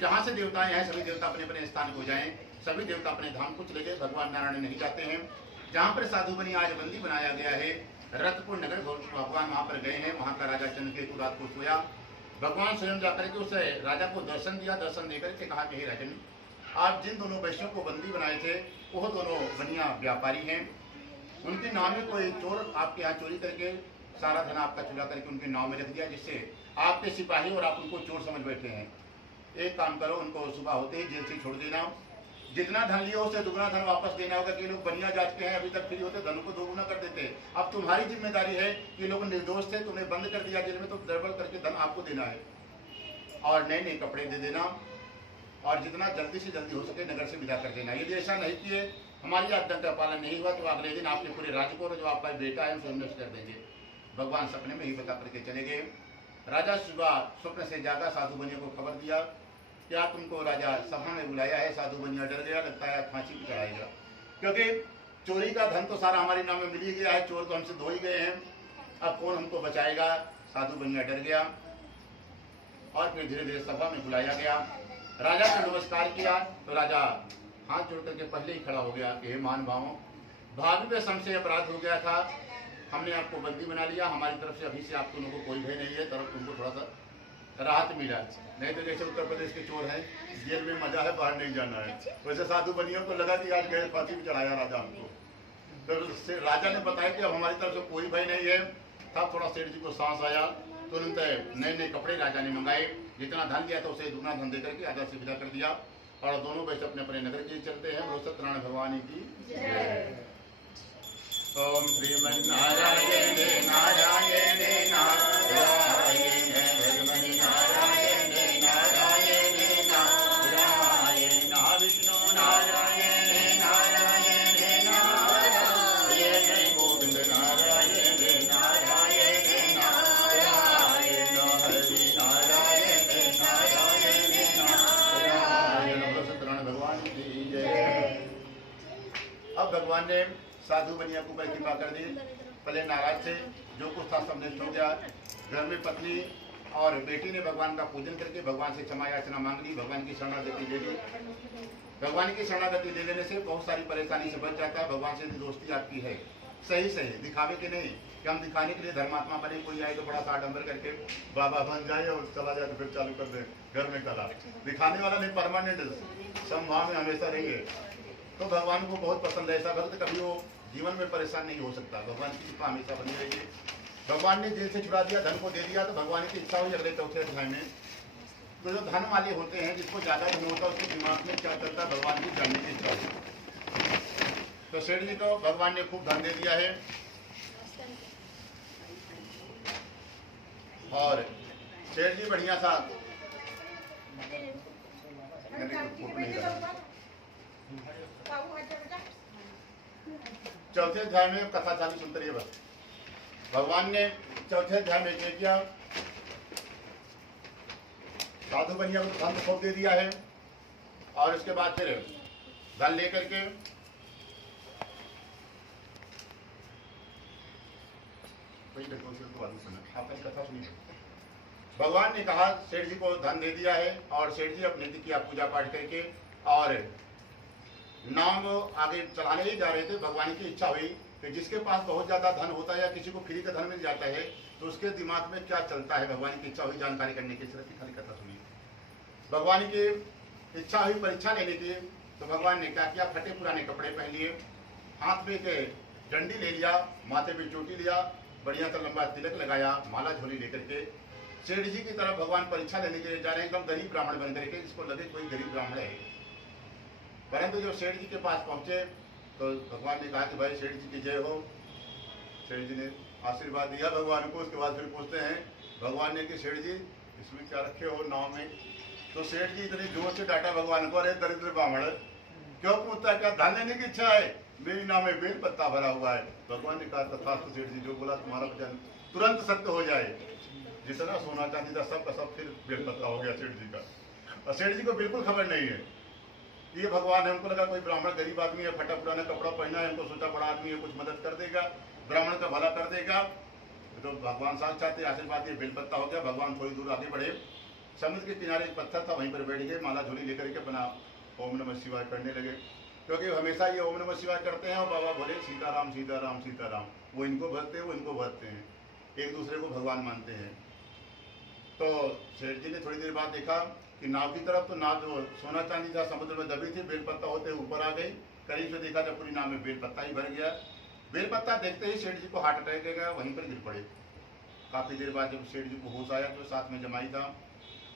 जहाँ से देवताएं हैं सभी देवता अपने अपने स्थान को जाएं, सभी देवता अपने धाम को चले गए, भगवान नारायण नहीं जाते हैं। जहाँ पर साधु बनी आज बंदी बनाया गया है रथपुर नगर, भगवान वहाँ पर गए हैं। वहाँ का राजा चंद्रकेतु रात को सोया, भगवान स्वयं जाकर के उस राजा को दर्शन दिया। दर्शन देकर के कहा कि हे राजन, आप जिन दोनों वैश्यों को बंदी बनाए थे वो दोनों बनिया व्यापारी हैं, उनके नाम में कोई चोर आपके यहाँ चोरी करके सारा धन आपका चुरा करके उनके नाम में रख दिया, जिससे आपके सिपाही और आप उनको चोर समझ बैठे हैं। एक काम करो, उनको सुबह होते ही जेल से छोड़ देना, जितना धन लिया उससे दुगना धन वापस देना होगा। कि लोग बनिया जांच के हैं, अभी तक फ्री होते धन को दोगुना कर देते। अब तुम्हारी जिम्मेदारी है कि लोग निर्दोष थे, तुमने बंद कर दिया जेल में, तो डबल करके धन आपको देना है और नए नए कपड़े दे देना, और जितना जल्दी से जल्दी हो सके नगर से विदा कर देना। यदि ऐसा नहीं किए, हमारी आज्ञा का पालन नहीं हुआ, तो अगले दिन आपके पूरे राज्य को जो आपका बेटा है उसे नष्ट कर देंगे। भगवान सपने में ही बता करके चले गए। राजा सुबह स्वप्न से जागा, साधु बनिया को खबर दिया, क्या तुमको राजा सभा में बुलाया है। साधु बनिया डर गया, लगता है फांसी पे चढ़ाएगा, क्योंकि चोरी का धन तो सारा हमारे नाम में मिल ही गया है, चोर तो हमसे धो ही गए हैं, अब कौन हमको बचाएगा। साधु बनिया डर गया और फिर धीरे धीरे सभा में बुलाया गया। राजा को नमस्कार किया तो राजा हाथ जोड़ करके पहले ही खड़ा हो गया कि हे महानुभावों, भाग्य में हमसे अपराध हो गया था, हमने आपको बंदी बना लिया, हमारी तरफ से अभी से आप दोनों को कोई भय नहीं है, तरफ तुमको थोड़ा सा राहत मिला। नहीं तो जैसे उत्तर प्रदेश के चोर हैं, जेल में मजा है, बाहर नहीं जाना है, वैसे साधु बनियों को लगा कि आज गए फांसी पे चढ़ाया राजा हमको। तो राजा ने बताया कि अब हमारी तरफ से कोई भय नहीं है। तब थोड़ा सेठ जी को सांस आया, तुरंत नए नए कपड़े राजा ने मंगाए, जितना धन दिया था उसे दुगना धन देकर के राजा से विदा कर दिया, और दोनों वैसे अपने अपने नगर के चलते हैं। सत्यनारायण भगवान की ओम श्रीमन्नारायण नारायण नारायण भगवन् नारायण नारायण नारायण विष्णु नारायण नारायण नारायण गोविंद नारायण नारायण नारायण हरि नारायण नारायण नारायण सत्यनारायण भगवान की जय। अब भगवान ने साधु बनिया को ऊपर कृपा कर दी। पहले नाराज थे, जो कुछ था सब नष्ट हो गया। घर में पत्नी और बेटी ने भगवान का पूजन करके भगवान से क्षमा याचना मांग ली, भगवान की शरणागति ले ली। भगवान की शरणागति ले लेने से बहुत सारी परेशानी से बच जाता है। भगवान से दोस्ती आपकी है सही सही, दिखावे के नहीं कि हम दिखाने के लिए धर्मात्मा बने, कोई आए तो बड़ा सा आडंबर करके बाबा बन जाए और चला जाए तो फिर चालू कर दे घर में कला। दिखाने वाला नहीं, परमानेंट समभाव में हमेशा रहिए। तो भगवान को बहुत पसंद है ऐसा भक्त, कभी वो जीवन में परेशान नहीं हो सकता। भगवान की कृपा हमेशा बनी रहेगी। भगवान ने जेल से छुड़ा दिया, धन को दे दिया, तो भगवान की इच्छा हुई अगले चौथे अध्याय में तो जो धन वाले होते हैं, जिसको ज्यादा धन होता है, उसके दिमाग में क्या चलता है भगवान की जानने की इच्छा होती। तो सेठ जी को भगवान ने खूब धन दे दिया है और सेठ जी बढ़िया सा चौथे अध्याय में कथा चालू सुनते रहिए बस। भगवान ने चौथे अध्याय में क्या किया, साधु बनिया को धन सौंप दे दिया है और उसके बाद फिर धन लेकर के कथा सुनिए। भगवान ने कहा सेठ जी को धन दे दिया है और सेठ जी अपने किया पूजा पाठ करके और नाम आगे चलाने ही जा रहे थे। भगवान की इच्छा हुई कि जिसके पास बहुत ज्यादा धन होता है या किसी को फ्री का धन मिल जाता है तो उसके दिमाग में क्या चलता है, भगवान की इच्छा हुई जानकारी करने की। सिर्फ खाली कथा सुनिए। भगवान की इच्छा हुई परीक्षा लेने की, तो भगवान ने क्या किया, फटे पुराने कपड़े पहन लिए, हाथ में के डंडी ले लिया, माथे पे चोटी लिया, बढ़िया सा लंबा तिलक लगाया, माला झोली लेकर के सेठ जी की तरफ भगवान परीक्षा लेने के लिए जा रहे हैं। एकदम गरीब ब्राह्मण बन करके, जिसको लगे कोई गरीब ब्राह्मण है। परंतु जब सेठ जी के पास पहुंचे तो भगवान ने कहा कि भाई सेठ जी की जय हो। सेठ जी ने आशीर्वाद दिया भगवान को। उसके बाद फिर पूछते हैं भगवान ने कि सेठ जी इसमें क्या रखे हो नाव में। तो सेठ जी इतनी जोर से डांटा भगवान को, अरे दरिद्र ब्राह्मण क्यों पूछता है, क्या धन लेने की इच्छा है, मेरी नाव में बेल पत्ता भरा हुआ है। भगवान ने कहा तथास्तु सेठ जी, जो बोला तुम्हारा वचन तुरंत सत्य हो जाए। जितना सोना चांदी था सब का सब फिर बेल पत्ता हो गया सेठ जी का। और सेठ जी को बिल्कुल खबर नहीं है ये भगवान है। हमको लगा कोई ब्राह्मण गरीब आदमी है, फटा पुराना कपड़ा पहना है, हमको सोचा बड़ा आदमी है, कुछ मदद कर देगा, ब्राह्मण का भला कर देगा। तो भगवान साक्षात आशीर्वाद दिए, बेलपत्ता हो गया। भगवान थोड़ी दूर आगे बढ़े, समुद्र के किनारे एक पत्थर था, वहीं पर बैठ गए, माला झोली लेकर के अपना ओम नमः शिवाय करने लगे। क्योंकि हमेशा ये ओम नमः शिवाय करते हैं और बाबा बोले सीताराम सीताराम सीताराम, वो इनको भरते हैं, वो इनको भरते हैं, एक दूसरे को भगवान मानते हैं। तो सेठ जी ने थोड़ी देर बाद देखा कि नाव की तरफ, तो नाव जो सोना चांदी था समुद्र में दबी थी, बेलपत्ता होते ऊपर आ गई। करीब से देखा जब पूरी नाव में बेलपत्ता ही भर गया। बेलपत्ता देखते ही सेठ जी को हार्ट अटैक गया, वहीं पर गिर पड़े। काफी देर बाद जब सेठ जी को होश आया तो साथ में जमाई था,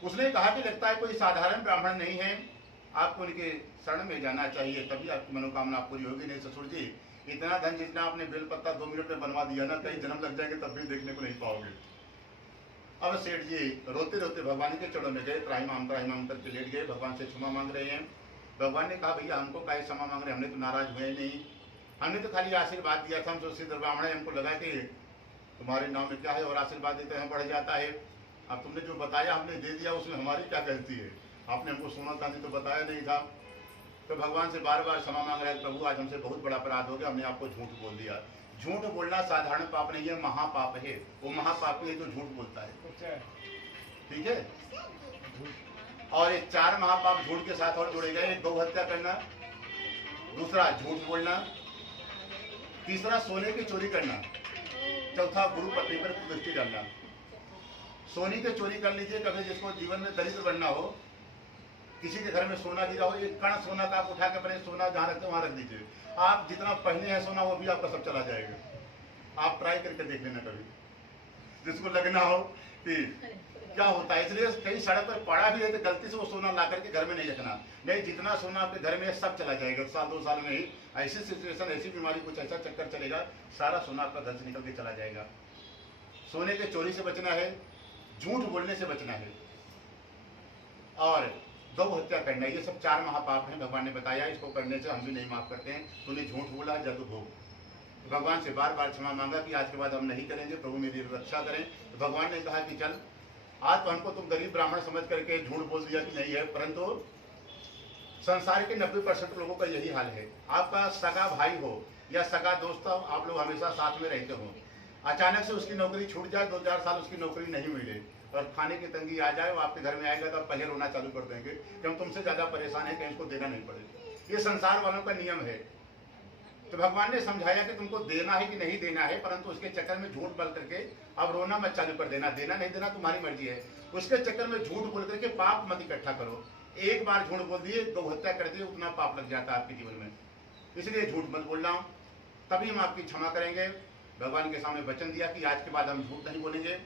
उसने कहा कि लगता है कोई साधारण ब्राह्मण नहीं है, आपको उनके शरण में जाना चाहिए, तभी आपकी मनोकामना पूरी होगी। नहीं ससुर जी, इतना धन जितना आपने बेलपत्ता 2 मिनट में बनवा दिया ना, कई जन्म लग जाएंगे तब भी देखने को नहीं पाओगे। अब सेठ जी रोते रोते भगवान के चरणों में गए, त्राहिमाम करके लेट गए, भगवान से क्षमा मांग रहे हैं। भगवान ने कहा भैया हमको काहे क्षमा मांग रहे हैं, हमने तो नाराज हुए नहीं, हमने तो खाली आशीर्वाद दिया था। हम जो सिद्ध ब्राह्मण है, हमको लगा कि तुम्हारे नाम में क्या है और आशीर्वाद देते हैं बढ़ जाता है। अब तुमने जो बताया हमने दे दिया, उसमें हमारी क्या गलती है, आपने हमको सोना चांदी तो बताया नहीं था। तो भगवान से बार बार क्षमा मांग रहे हैं, प्रभु आज हमसे बहुत बड़ा अपराध हो गया, हमने आपको झूठ बोल दिया। झूठ बोलना साधारण पाप नहीं है, महापाप है। वो महापापी है जो झूठ बोलता है, ठीक है। और ये 4 महापाप झूठ के साथ और जोड़े गए, गौ हत्या करना, दूसरा झूठ बोलना, तीसरा सोने की चोरी करना, चौथा गुरु पत्नी पर कुदृष्टि डालना। सोने की चोरी कर लीजिए, कभी जिसको जीवन में दरिद्र बनना हो, किसी के घर में सोना गिरा हो, एक कण सोना का आप उठा के अपने सोना जहाँ रखते वहां रख दीजिए। आप जितना पहने हैं सोना वो भी आपका सब चला जाएगा। आप ट्राई करके देख लेना कभी, जिसको लगना हो कि क्या होता है। इसलिए कहीं सड़क पर पड़ा भी है तो गलती से वो सोना ला करके घर में नहीं रखना, नहीं जितना सोना आपके घर में है सब चला जाएगा। साल 2 साल में ही ऐसी सिचुएशन, ऐसी बीमारी, कुछ ऐसा चक्कर चलेगा, सारा सोना आपका घर से निकल के चला जाएगा। सोने के चोरी से बचना है, झूठ बोलने से बचना है और गौ हत्या करना, ये सब 4 महापाप हैं। भगवान ने बताया इसको करने से हम भी नहीं माफ करते हैं। तूने झूठ बोला जादू भोग। भगवान से बार बार क्षमा मांगा कि आज के बाद हम नहीं करेंगे, प्रभु मेरी रक्षा करें। तो भगवान ने कहा कि चल आज तो हमको तुम गरीब ब्राह्मण समझ करके झूठ बोल दिया कि नहीं है, परंतु संसार के 90% लोगों का यही हाल है। आपका सगा भाई हो या सगा दोस्त हो, आप लोग हमेशा साथ में रहते हो, अचानक से उसकी नौकरी छूट जाए, 2-4 साल उसकी नौकरी नहीं मिले और खाने की तंगी आ जाए, वो आपके घर में आएगा तो आप पहले रोना चालू कर देंगे कि हम तुमसे ज्यादा परेशान है, कहीं उसको देना नहीं पड़ेगा। ये संसार वालों का नियम है। तो भगवान ने समझाया कि तुमको देना है कि नहीं देना है, परंतु उसके चक्कर में झूठ बोल करके अब रोना मत चालू कर देना। देना नहीं देना तुम्हारी मर्जी है। उसके चक्कर में झूठ बोल करके पाप मत इकट्ठा करो। एक बार झूठ बोल दिए, गौ हत्या कर दिए, उतना पाप लग जाता है आपके जीवन में। इसलिए झूठ मत बोलना, तभी हम आपकी क्षमा करेंगे। भगवान के सामने वचन दिया कि आज के बाद हम झूठ नहीं बोलेंगे।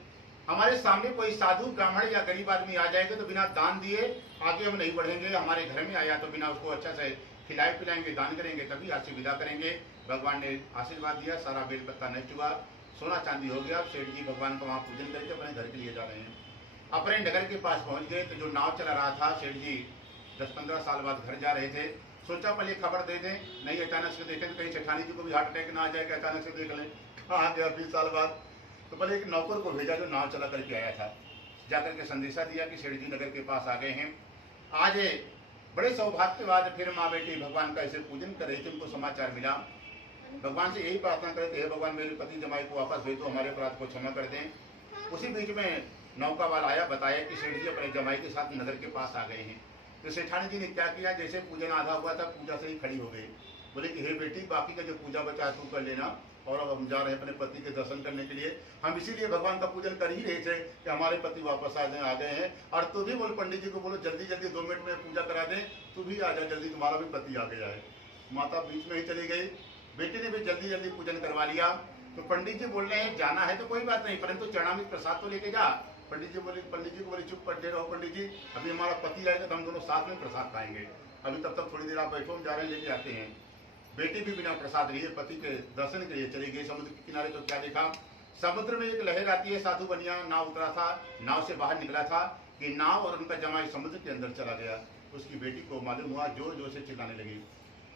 हमारे सामने कोई साधु ब्राह्मण या गरीब आदमी आ जाएगा तो बिना दान दिए आगे हम नहीं बढ़ेंगे। हमारे घर में आया तो बिना उसको अच्छा से खिलाए पिलाएंगे, दान करेंगे, तभी आज से विदा करेंगे। भगवान ने आशीर्वाद दिया, सारा बेल पत्ता नष्ट हुआ, सोना चांदी हो गया। सेठ जी भगवान का वहाँ पूजन करके अपने घर के लिए जा रहे हैं। अपने नगर के पास पहुंच गए तो जो नाव चला रहा था, सेठ जी 10-15 साल बाद घर जा रहे थे। सोचा पहले खबर दे दें, नहीं अचानक से देखें तो कहीं सेठानी जी को भी हार्ट अटैक ना आ जाएगा, अचानक से देख लें। हाँ गया 20 साल बाद। तो पहले एक नौकर को भेजा जो नाव चला करके आया था, जाकर के संदेशा दिया कि सेठ जी नगर के पास आ गए हैं। आज बड़े सौभाग्य के बाद फिर माँ बेटी भगवान का ऐसे पूजन कर रही थी, उनको समाचार मिला। भगवान से यही प्रार्थना करते हैं, भगवान मेरे पति जमाई को वापस भेज दो, हमारे अपराध को क्षमा कर दें। उसी बीच में नौका वाला आया, बताया कि सेठ जी अपने जमाई के साथ नगर के पास आ गए हैं। तो सेठानी जी ने क्या किया, जैसे पूजन आधा हुआ था पूजा से ही खड़ी हो गई। बोले कि हे बेटी, बाकी का जो पूजा बचा तू कर लेना, और अब हम जा रहे हैं अपने पति के दर्शन करने के लिए। हम इसीलिए भगवान का पूजन कर ही रहे थे कि हमारे पति वापस आ गए हैं। और तू भी बोल पंडित जी को बोलो जल्दी जल्दी 2 मिनट में पूजा करा दें, तू भी आ जा जल्दी, तुम्हारा भी पति आ गया है। माता बीच में ही चली गई, बेटी ने भी जल्दी जल्दी पूजन करवा लिया। तो पंडित जी बोल रहे हैं जाना है तो कोई बात नहीं, परंतु चरणामृत प्रसाद तो लेके जा। पंडित जी को बोले चुप कर दे रहो पंडित जी, अभी हमारा पति आएगा तो हम दोनों साथ में प्रसाद खाएंगे, अभी तब तक थोड़ी देर आप बैठो, हम जा रहे हैं लेके आते हैं। बेटी भी बिना प्रसाद लिए पति के दर्शन के लिए चली गई समुद्र के किनारे। तो क्या देखा, समुद्र में एक लहर आती है, साधु बनिया नाव उतरा था, नाव से बाहर निकला था कि नाव और उनका जमाई समुद्र के अंदर चला गया। उसकी बेटी को मालूम हुआ, जोर जोर से चिल्लाने लगी।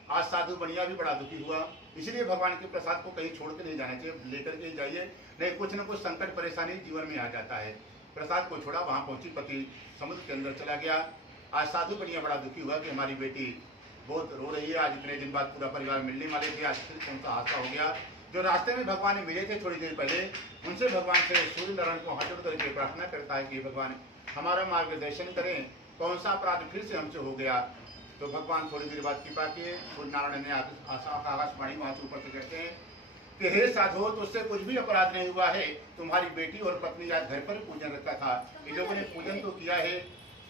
आज साधु बनिया भी बड़ा दुखी हुआ। इसलिए भगवान के प्रसाद को कहीं छोड़ के नहीं जाना चाहिए, लेकर के जाइए, नहीं कुछ न कुछ संकट परेशानी जीवन में आ जाता है। प्रसाद को छोड़ा, वहां पहुंची, पति समुद्र के अंदर चला गया। आज साधु बनिया बड़ा दुखी हुआ कि हमारी बेटी बहुत रो रही है, आज इतने दिन बाद पूरा परिवार मिलने वाले थे, आज फिर कौन सा हादसा हो गया। जो रास्ते में भगवान ने मिले थे थोड़ी देर पहले, उनसे भगवान से सूर्य नारायण को हाथ जोड़ करके प्रार्थना करता है कि भगवान हमारा मार्गदर्शन करें, कौन सा अपराध फिर से हमसे हो गया। तो भगवान थोड़ी देर बाद कृपा किए, सूर्य नारायण ने आकाशवाणी वहां से ऊपर से कहते हैं कि हे साधु, तुझसे कुछ भी अपराध नहीं हुआ है, तुम्हारी बेटी और पत्नी आज घर पर पूजन रखा था, इन लोगों ने पूजन तो किया है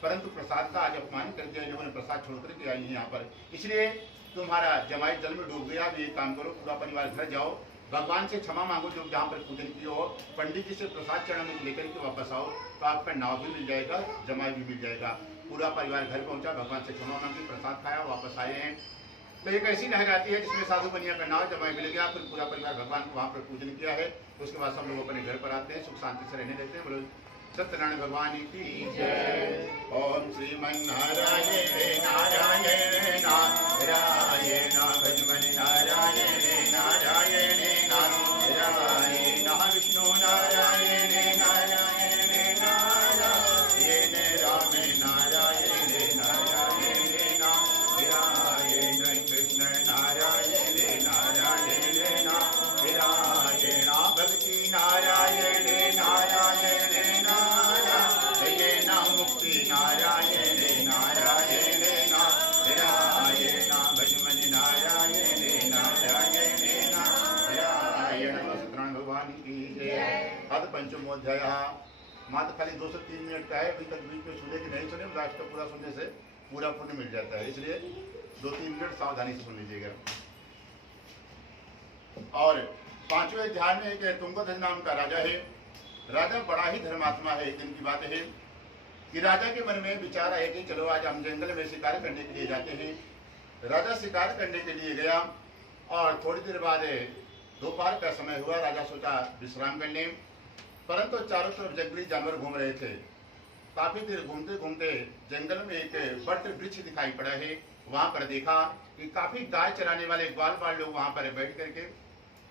परंतु प्रसाद का आज अपमान कर दिया, इन लोगों ने प्रसाद छोड़ करके आई है यहाँ पर, इसलिए तुम्हारा जमाई जल में डूब गया। अब ये काम करो, पूरा परिवार घर जाओ, भगवान से क्षमा मांगो जो जहाँ पर पूजन किए हो, पंडित जी से प्रसाद चढ़ा में लेकर के वापस आओ, तो आपका नाव भी मिल जाएगा, जमाई भी मिल जाएगा। पूरा परिवार घर पहुंचा, भगवान से क्षमा मांगी, प्रसाद खाया, वापस आए हैं। तो एक ऐसी लहर आती है जिसमें साधु बनिया का नाव, जमाई मिल गया, फिर पूरा परिवार भगवान को वहाँ पर पूजन किया है। उसके बाद सब लोग अपने घर पर आते हैं, सुख शांति से रहने देते हैं। बोलो सत्यनारायण भगवान की जय। ओम श्रीमन्नारायण नारायण नारायण भजमन नारायण नारायण नारायण विष्णु नारायण नारायण नारायण राम नारायण नारायण नारायण कृष्ण नारायण नारायण नारायण भक्ति नारायण नारायण नारायण मुक्ति नारायण नारायण नारायण भजमन नारायण नारायण नारायण। सत्यनारायण भगवान की जय। अथ पंचमोध्याय। मात्र खाली 2 से 3 मिनट का है, अभी तक बीच में सुने कि नहीं सुने, लास्ट का पूरा सुनने से पूरा पुण्य मिल जाता है, इसलिए 2-3 मिनट सावधानी से सुन लीजिएगा। और 5वें अध्याय में एक तुंगध्वज नाम का राजा है, राजा बड़ा ही धर्मात्मा है। एक दिन की बात है कि राजा के मन में विचार आया कि चलो आज हम जंगल में शिकार करने के लिए जाते हैं। राजा शिकार करने के लिए गया और थोड़ी देर बाद दोपहर का समय हुआ। राजा सोचा विश्राम कर लें, परंतु चारों तरफ जंगली जानवर घूम रहे थे। काफी देर घूमते घूमते जंगल में एक बट वृक्ष दिखाई पड़ा है। वहां पर देखा कि काफी गाय चराने वाले ग्वाल बाल लोग वहां पर बैठ करके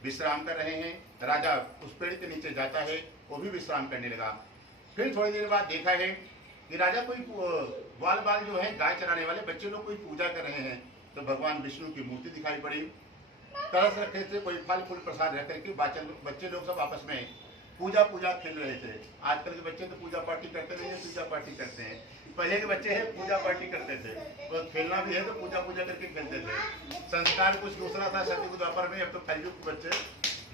विश्राम कर रहे हैं। राजा उस पेड़ के नीचे जाता है, वो भी विश्राम करने लगा। फिर थोड़ी देर बाद देखा है कि राजा कोई ग्वाल बाल जो है गाय चराने वाले बच्चे लोग कोई पूजा कर रहे हैं। तो भगवान विष्णु की मूर्ति दिखाई पड़ी, कलश रखे थे, कोई फल फूल प्रसाद रख करके बच्चे लोग सब आपस में पूजा खेल रहे थे। आजकल के बच्चे तो पूजा पार्टी करते नहीं है, पूजा पार्टी करते हैं। पहले के बच्चे हैं पूजा पार्टी करते थे, और खेलना भी है तो पूजा करके खेलते थे। संस्कार कुछ दूसरा था सती द्वापर में, अब तो कलयुग के बच्चे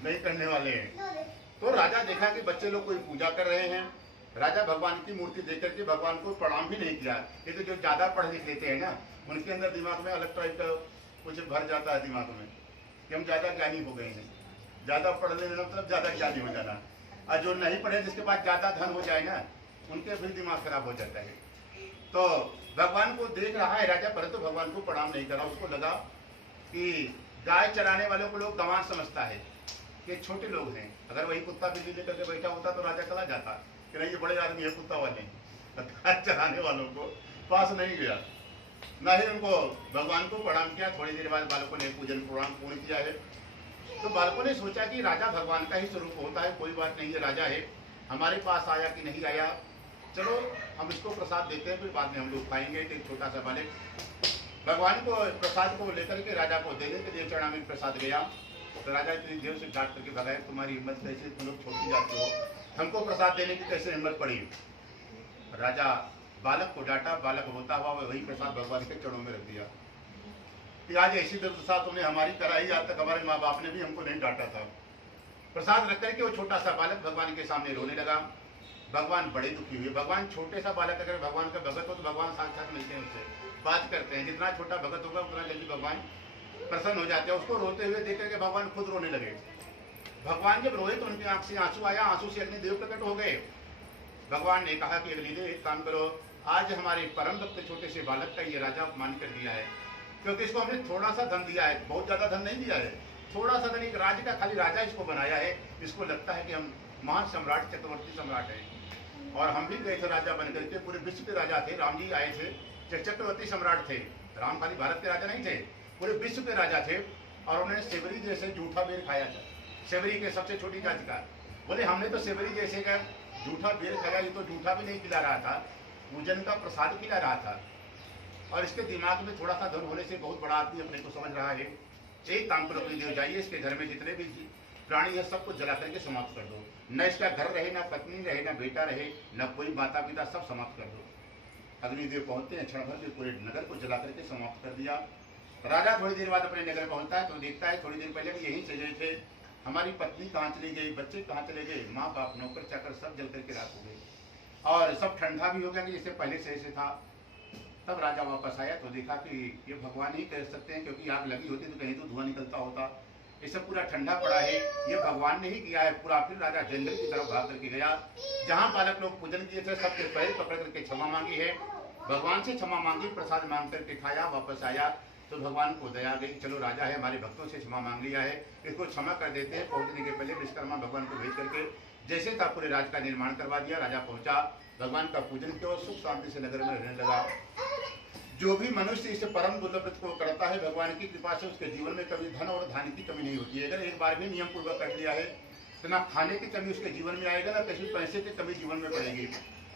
नहीं करने वाले हैं। तो राजा देखा कि बच्चे लोग कोई पूजा कर रहे हैं। राजा भगवान की मूर्ति देख करके भगवान को प्रणाम भी नहीं किया। ये तो जो ज्यादा पढ़ लिख लेते हैं ना, उनके अंदर दिमाग में अलग टाइप का कुछ भर जाता है दिमाग में कि हम ज्यादा ज्ञानी हो गए हैं। ज्यादा पढ़ लेना मतलब ज्यादा ज्ञानी हो जाना। और जो नहीं पढ़े जिसके पास ज्यादा धन हो जाए ना, उनके फिर दिमाग खराब हो जाता है। तो भगवान को देख रहा है राजा, परंतु भगवान को प्रणाम नहीं करा। उसको लगा कि गाय चराने वालों को लोग गंवार समझता है कि छोटे लोग हैं। अगर वही कुत्ता बिल्ली लेकर के बैठा होता तो राजा चला जाता कि नहीं ये बड़े आदमी है कुत्ता वाले। गाय चराने वालों को पास नहीं गया, न ही उनको भगवान को प्रणाम किया। थोड़ी देर बाद बालकों ने पूजन प्रणाम पूर्ण किया है। तो बालकों ने सोचा कि राजा भगवान का ही स्वरूप होता है, कोई बात नहीं है, राजा है, हमारे पास आया कि नहीं आया, चलो हम इसको प्रसाद देते हैं, फिर बाद में हम लोग खाएंगे। एक छोटा सा बालक भगवान को प्रसाद को लेकर के राजा को देने के लिए चरणा में प्रसाद गया। तो राजा इतनी देर से डांट करके भगाया, तुम्हारी हिम्मत कैसे, तुम लोग छोटी जाते हो, हमको प्रसाद देने की कैसे हिम्मत पड़ी। राजा बालक को डांटा, बालक होता हुआ वही प्रसाद भगवान के चरणों में रख दिया कि आज ऐसी दुर्दशा तुमने हमारी कराई, आज तक हमारे माँ बाप ने भी हमको नहीं डांटा था। प्रसाद रख करके वो छोटा सा बालक भगवान के सामने रोने लगा। भगवान बड़े दुखी हुए। भगवान छोटे सा बालक अगर भगवान का भगत हो तो भगवान साक्षात मिलते हैं, उससे बात करते हैं। जितना छोटा भगत होगा उतना जल्दी भगवान प्रसन्न हो जाते हैं। उसको रोते हुए देख करके भगवान खुद रोने लगे। भगवान जब रोए तो उनकी आंख से आंसू आया, आंसू से अग्निदेव प्रकट हो गए। भगवान ने कहा कि अग्निदेव एक काम करो, आज हमारे परम भक्त छोटे से बालक का ये राजा अपमान कर दिया है, क्योंकि इसको हमने थोड़ा सा धन दिया है, बहुत ज्यादा धन नहीं दिया है, थोड़ा सा धन, एक राज्य का खाली राजा इसको बनाया है। इसको लगता है कि हम महान सम्राट चक्रवर्ती सम्राट हैं। और हम भी गए थे राजा बनकर के, पूरे विश्व के राजा थे। राम जी आए थे, चक्रवर्ती सम्राट थे। राम खाली भारत के राजा नहीं थे, पूरे विश्व के राजा थे। और उन्होंने सेवरी जैसे जूठा बेर खाया था, सेवरी के सबसे छोटी जाति का। बोले हमने तो सेवरी जैसे का जूठा बेर खाया, ये तो जूठा भी नहीं खिला रहा था, पूजन का प्रसाद खिला रहा था। और इसके दिमाग में थोड़ा सा धन होने से बहुत बड़ा आदमी अपने को समझ रहा है। एक काम करो, अपनी देव जाइए, इसके घर में जितने भी प्राणी है सबको जला करके समाप्त कर दो। न इसका घर रहे, न पत्नी रहे, न बेटा रहे, न कोई माता पिता, सब समाप्त कर दो। अग्निदेव पहुंचते हैं, क्षण भर में पूरे नगर को जला करके समाप्त कर दिया। राजा थोड़ी देर बाद अपने नगर पहुंचता है तो देखता है थोड़ी देर पहले भी यहीं से गए थे, हमारी पत्नी कहाँ चली गई, बच्चे कहाँ चले गए, माँ बाप नौकर चाकर सब जल करके राख हो गए, और सब ठंडा भी हो गया कि जैसे पहले से ऐसे था। तब राजा वापस आया तो देखा कि ये भगवान ही कह सकते हैं, क्योंकि आग लगी होती तो कहीं तो धुआं निकलता होता। ये सब पूरा ठंडा पड़ा है, ये भगवान ने ही किया है पूरा। फिर राजा जंगल की तरफ भाग करके गया, जहाँ बालक लोग पूजन किए थे, सबके पैर पकड़ करके क्षमा मांगी है, भगवान से क्षमा मांगी, प्रसाद मांग करके खाया, वापस आया तो भगवान को दया गई, चलो राजा है, हमारे भक्तों से क्षमा मांग लिया है, इसको क्षमा कर देते हैं। पहुंचने के पहले विश्वकर्मा भगवान को भेज करके जैसे था पूरे राज का निर्माण करवा दिया। राजा पहुंचा, भगवान का पूजन किया और सुख शांति से नगर में रहने लगा। जो भी मनुष्य इस परम दुर्लभ व्रत को करता है, भगवान की कृपा से उसके जीवन में कभी धन और धान्य की कमी नहीं होती है। अगर एक बार भी नियम पूर्वक कर लिया है तो ना खाने की कमी उसके जीवन में आएगा, ना किसी पैसे की कमी जीवन में पड़ेगी।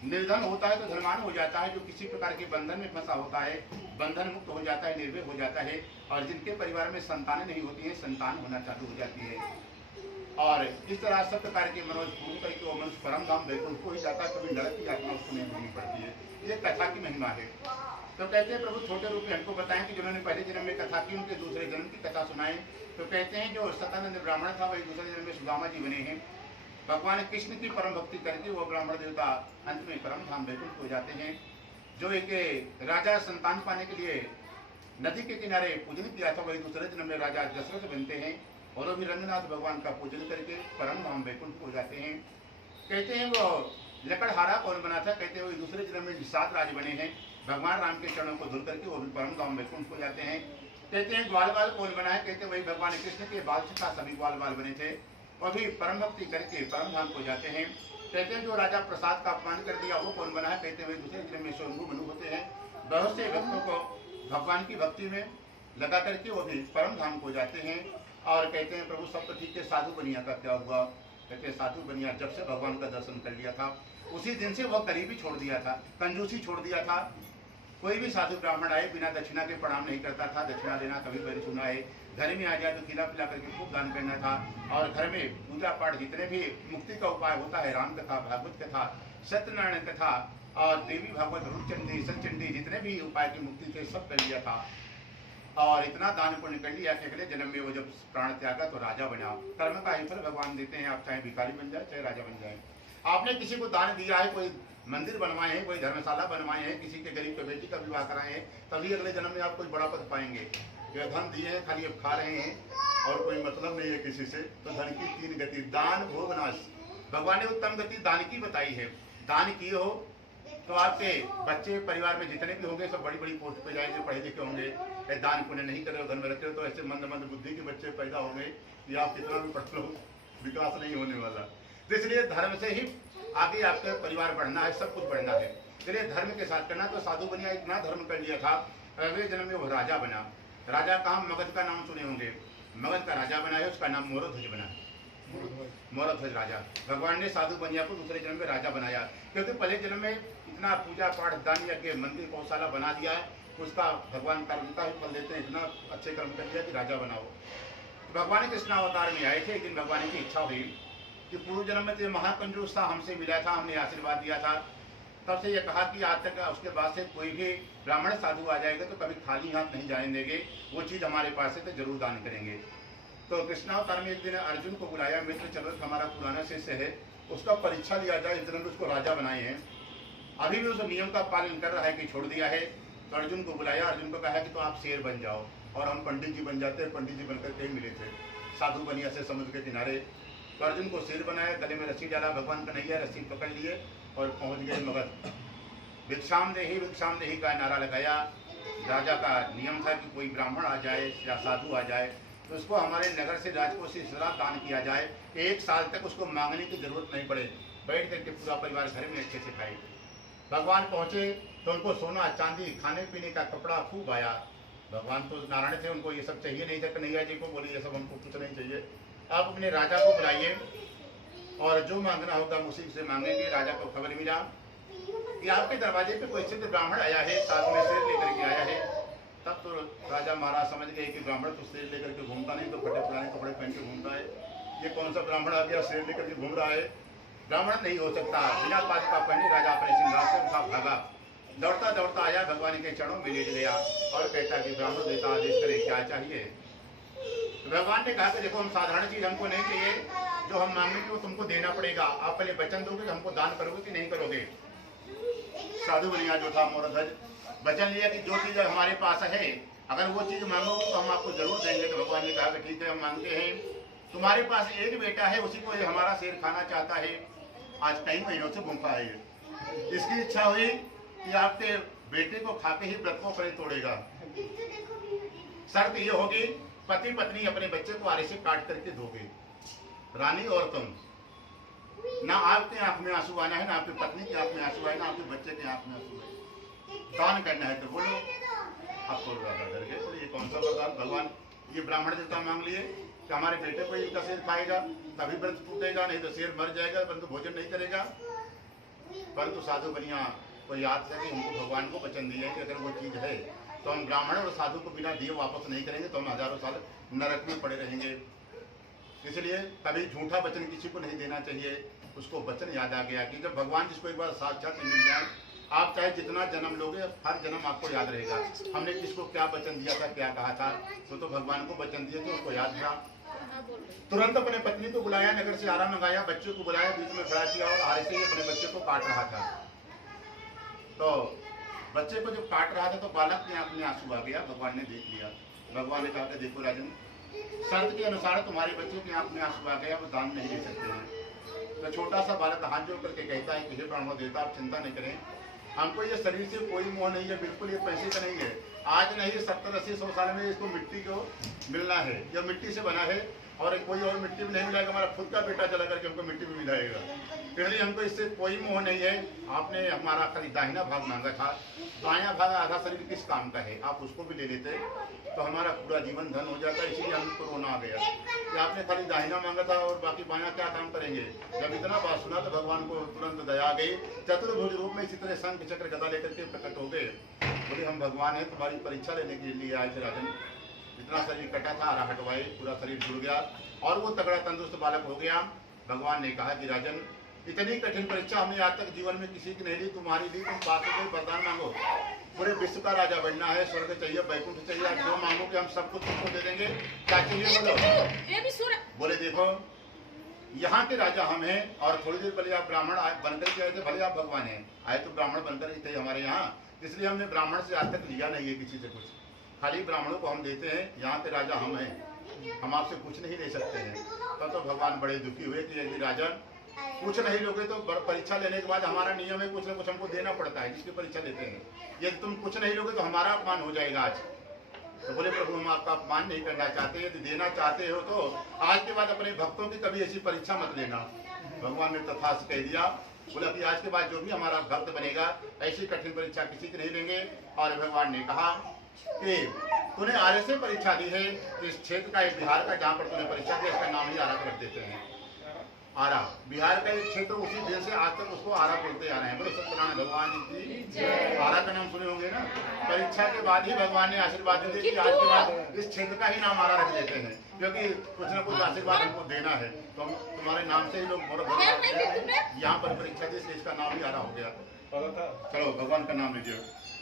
निर्धन होता है तो धनवान हो जाता है, जो किसी प्रकार के बंधन में फंसा होता है बंधन मुक्त हो जाता है, निर्भय हो जाता है। और जिनके परिवार में संतानें नहीं होती हैं, संतान होना चालू हो जाती है। और इस तरह सब प्रकार के मनोज पूर्ण करके वो मनुष्य परम धाम वैकुंठ को ही जाता है, कभी नरक की यातना उसको नहीं होनी पड़ती है। ये कथा की महिमा है। तो कहते हैं प्रभु छोटे रूप में हमको बताएं कि जिन्होंने पहले जन्म में कथा की उनके दूसरे जन्म की कथा सुनाएं। तो कहते हैं जो सतानंद ब्राह्मण था वही दूसरे जन्म में सुदामा जी बने हैं। भगवान कृष्ण की परम भक्ति करके वो ब्राह्मण देवता अंत में परम धाम वैकुंठ हो जाते हैं। जो एक राजा संतान पाने के लिए नदी के किनारे पूजन किया था, वही दूसरे जन्म में राजा दशरथ बनते हैं और वो भी रंगनाथ भगवान का पूजन करके परम धाम वैकुंठ हो जाते हैं। कहते हैं वो लकड़हारा कौन बना था? कहते हैं वो दूसरे जन्म में 7 राज बने हैं, भगवान राम के चरणों को धुल करके वो भी परम धाम में कुंठ हो जाते हैं। कहते हैं ग्वाल बाल कौन बना है? कहते हैं वही भगवान कृष्ण के बाल से था, सभी ग्वाल बाल बने थे और भी परम भक्ति करके परम धाम को जाते हैं। कहते हैं जो राजा प्रसाद का अपमान कर दिया वो कौन बना है? कहते हैं वही दूसरे जन्म में स्वयंभू मनु होते हैं। बहुत से भक्तों को भगवान की भक्ति में लगा करके वो भी परम धाम को जाते हैं। और कहते हैं प्रभु सब तो ठीक है, साधु बनिया का क्या हुआ? कहते हैं साधु बनिया जब से भगवान का दर्शन कर लिया था उसी दिन से वह गरीबी छोड़ दिया था, कंजूसी छोड़ दिया था। कोई भी साधु ब्राह्मण आए बिना दक्षिणा के प्रणाम नहीं करता था, दक्षिणा देना कभी मैंने सुना है। घर में आ जाए तो खिला पिला करके खूब दान करना था। और घर में पूजा पाठ जितने भी मुक्ति का उपाय होता है, राम कथा, भागवत कथा, सत्यनारायण कथा और देवी भागवत, रूपचंडी, सचंडी, जितने भी उपाय की मुक्ति थे सब कर लिया था। और इतना दान पुण्य कर लिया कि अगले जन्म में वो जब प्राण त्यागा तो राजा बना। कर्म का ही फल भगवान देते हैं, आप चाहे भिखारी बन जाए चाहे राजा बन जाए। आपने किसी को दान दिया है, कोई मंदिर बनवाए हैं, कोई धर्मशाला बनवाए हैं, किसी के गरीब के बेटी का विवाह कराए हैं, तभी अगले जन्म में आप कोई बड़ा पद पाएंगे। जो धन दिए हैं खाली अब खा रहे हैं और कोई मतलब नहीं है किसी से, तो धन की 3 गति, दान भोग नाश। भगवान ने उत्तम गति दान की बताई है। दान किए हो तो आपके बच्चे परिवार में जितने भी होंगे सब बड़ी बड़ी पोस्ट पे जाएंगे, पढ़े लिखे होंगे। दान पुण्य नहीं कर रहे हो, धन में रखते हो तो ऐसे मंद मंद बुद्धि के बच्चे पैदा होंगे कि आप कितना भी पढ़ लो विकास नहीं होने वाला। तो इसलिए धर्म से ही आगे आपका परिवार बढ़ना है, सब कुछ बढ़ना है। इसलिए धर्म के साथ करना। तो साधु बनिया इतना धर्म कर लिया था, अगले जन्म में वो राजा बना। राजा कहाँ? मगध का नाम सुने होंगे, मगध का राजा बना है, उसका नाम मोरध्वज बना। मोरध्वज राजा। भगवान ने साधु बनिया को दूसरे जन्म में राजा बनाया, क्योंकि पहले जन्म में इतना पूजा पाठ, दान यज्ञ, मंदिर गौशाला बना दिया है, उसका भगवान कर्म का ही फल देते हैं। इतना अच्छे कर्म कर दिया कि राजा बनाओ। भगवान कृष्ण अवतार में आए थे। एक दिन भगवान की इच्छा हुई कि पूर्व जन्म में तो महाकंजूस था, हमसे मिला था, हमने आशीर्वाद दिया था। तब से ये कहा कि आज तक उसके बाद से कोई भी ब्राह्मण साधु आ जाएगा तो कभी खाली हाथ नहीं जाने देंगे, वो चीज़ हमारे पास है तो जरूर दान करेंगे। तो कृष्णावतार में एक दिन अर्जुन को बुलाया, मित्र चलो हमारा पुराना शिष्य है, उसका परीक्षा लिया जाए। इस दिन उसको राजा बनाए हैं, अभी भी उस नियम का पालन कर रहा है कि छोड़ दिया है। तो अर्जुन को बुलाया, अर्जुन को कहा कि तो आप शेर बन जाओ और हम पंडित जी बन जाते हैं। पंडित जी बनकर के मिले थे साधु बनिया से समुद्र के किनारे। तो अर्जुन को शेर बनाया, गले में रस्सी डाला, भगवान कन्हैया रस्सी पकड़ लिए और पहुंच गए मगध। भिक्षाम देही का नारा लगाया। राजा का नियम था कि कोई ब्राह्मण आ जाए या साधु आ जाए तो उसको हमारे नगर से राजकोष से शराब दान किया जाए, 1 साल तक उसको मांगने की जरूरत नहीं पड़े, बैठ करके पूरा परिवार घर में अच्छे से खाए। भगवान पहुंचे तो उनको सोना चांदी, खाने पीने का कपड़ा खूब आया। भगवान तो नारायण थे, उनको ये सब चाहिए नहीं था। कन्हैया जी को बोले ये सब हमको कुछ नहीं चाहिए, आप अपने राजा को बुलाइए और जो मांगना होगा उसी से मांगेंगे। राजा को खबर मिला कि आपके दरवाजे पे कोई सिद्ध ब्राह्मण आया है, साथ में शेर लेकर के आया है। तब तो राजा महाराज समझ गए कि ब्राह्मण तो शेर लेकर के घूमता नहीं, तो फटे पुराने कपड़े पहन के घूमता है। ये कौन सा ब्राह्मण आ गया शेर लेकर के घूम रहा है? ब्राह्मण नहीं हो सकता। बिना पास का पहने राजा अपने सिंहासन उठा भागा, दौड़ता दौड़ता आया, भगवान के चरणों में लेट गया और कहता कि ब्राह्मण देवता आदेश करे, क्या चाहिए? तो भगवान ने कहा कि देखो हम साधारण चीज हमको नहीं चाहिए, जो हम मांगेंगे वो तुमको देना पड़ेगा। आप पहले वचन दोगे कि हमको दान करोगे कि नहीं करोगे? साधु बनिया जो था मोरध्वज, वचन लिया कि जो चीज हमारे पास है अगर वो चीज मांगोगे तो हम आपको जरूर देंगे। तो भगवान ने कहा कि ठीक है हम मांगते हैं। तुम्हारे पास एक बेटा है, उसी को हमारा शेर खाना चाहता है, आज कई महीनों से भूखा है। इसकी इच्छा हुई कि आपके बेटे को खाते ही व्रत को अपने तोड़ेगा। शर्त ये होगी पति पत्नी अपने बच्चे को आरे से काट करके दोगे, रानी और तुम। ना आपके आंख में आंसू आना है, ना आपकी पत्नी की आंख में आंसू आए, ना आपके बच्चे के आंख में आंसू आए। दान करना है तो बोलो। आपको डर गए बोले ये कौन सा वरदान? भगवान ये ब्राह्मण देवता मांग लिए कि हमारे बेटे को इनका शेर खाएगा तभी व्रत टूटेगा, नहीं तो शेर मर जाएगा परंतु भोजन नहीं करेगा। परंतु साधु बनिया को याद है कि हमको भगवान को वचन दिया है कि अगर वो चीज है तो हम ब्राह्मण और साधु को बिना दिए वापस नहीं करेंगे, तो हम हजारों साल नरक में पड़े रहेंगे। इसलिए कभी झूठा वचन किसी को नहीं देना चाहिए। उसको वचन याद आ गया कि जब भगवान जिसको एक बार साक्षात मिल जाए, आप चाहे जितना जन्म लोगे हर जन्म आपको याद रहेगा हमने किसको क्या वचन दिया था, क्या कहा था। तो भगवान को वचन दिए तो उसको याद था। तुरंत अपने पत्नी को बुलाया, नगर से आरा मंगाया, बच्चों को बुलाया, बीच में खड़ा किया और आरे से ही अपने बच्चे को काट रहा था। तो बच्चे को जब काट रहा था तो बालक के आंख में आंसू आ गया। भगवान ने देख लिया। भगवान ने कहा कि देखो राजन, शर्त के अनुसार तुम्हारे बच्चे के आंख में आंसू आ गया, वो दान नहीं दे सकते हैं। तो छोटा सा बालक हाथ जोड़ करके कहता है कि हे ब्राह्मण देवता, आप चिंता नहीं करें, हमको ये शरीर से कोई मोह नहीं है, बिल्कुल ये पैसे का नहीं है। आज नहीं 70, 80, 100 साल में इसको मिट्टी को मिलना है। यह मिट्टी से बना है और कोई और मिट्टी में नहीं मिलाएगा, हमारा खुद का बेटा चला करके हमको मिट्टी में मिलाएगा। इसलिए हमको इससे कोई मोह नहीं है। आपने हमारा खाली दाहिना भाग मांगा था, दायां भाग आधा शरीर किस काम का है, आप उसको भी ले लेते तो हमारा पूरा जीवन धन हो जाता, इसीलिए हमको रोना आ गया कि आपने खाली दाहिना मांगा था और बाकी बायां क्या काम करेंगे। जब इतना बात सुना तो भगवान को तुरंत दया आ गई। चतुर्भुज रूप में इसी तरह शंख चक्र गदा लेकर के प्रकट हो गए। बोले हम भगवान हैं, तुम्हारी परीक्षा लेने के लिए आए थे राजन। इतना शरीर कटा था, आरा हटवाए, पूरा शरीर जुड़ गया और वो तगड़ा तंदुरुस्त बालक हो गया। भगवान ने कहा कि राजन, इतनी कठिन परीक्षा हमने आज तक जीवन में किसी की नहीं ली, तुम्हारी ली, तुम पास हो गए, वरदान मांगो। पूरे विश्व का राजा बनना है, स्वर्ग चाहिए, वैकुंठ चाहिए, आप जो मांगो कि हम सब कुछ तुमको दे देंगे। क्या चाहिए बोलो। बोले देखो, यहाँ के राजा हम हैं और थोड़ी देर पहले आप ब्राह्मण बनकर के आए थे, भले आप भगवान हैं, आए तो ब्राह्मण बनकर ही थे हमारे यहाँ, इसलिए हमने ब्राह्मण से आज तक लिया नहीं है किसी से कुछ, खाली ब्राह्मणों को हम देते हैं। यहाँ के राजा हम हैं, हम आपसे कुछ नहीं ले सकते हैं। तब तो भगवान बड़े दुखी हुए कि यदि राजन कुछ नहीं लोगे तो परीक्षा लेने के बाद हमारा नियम है कुछ न कुछ हमको देना पड़ता है, जिसकी परीक्षा लेते हैं। यदि तुम कुछ नहीं लोगे तो हमारा अपमान हो जाएगा आज। तो बोले प्रभु, हम आपका अपमान नहीं करना चाहते, यदि देना चाहते हो तो आज के बाद अपने भक्तों की कभी ऐसी परीक्षा मत लेना। भगवान ने तथास्तु कह दिया। बोला कि आज के बाद जो भी हमारा भक्त बनेगा ऐसी कठिन परीक्षा किसी की नहीं लेंगे। और भगवान ने कहा कि तूने आर्य से परीक्षा दी है, इस क्षेत्र का, एक बिहार का जहाँ पर तूने परीक्षा दी, इसका नाम ही आरा रख देते हैं। आरा बिहार का एक क्षेत्र, उसी दिन से आज तक उसको आरा बोलते आ रहे हैं। बोलो सत्यनारायण भगवान की। आरा का नाम सुने होंगे ना। परीक्षा के बाद ही भगवान ने आशीर्वाद दिए कि आज के बाद इस क्षेत्र का ही नाम आरा रख देते हैं, क्योंकि कुछ न कुछ आशीर्वाद हमको देना है। तो तुम्हारे नाम से ही लोग यहाँ पर परीक्षा दी, इसका नाम ही आरा हो गया। चलो भगवान का नाम लीजिए।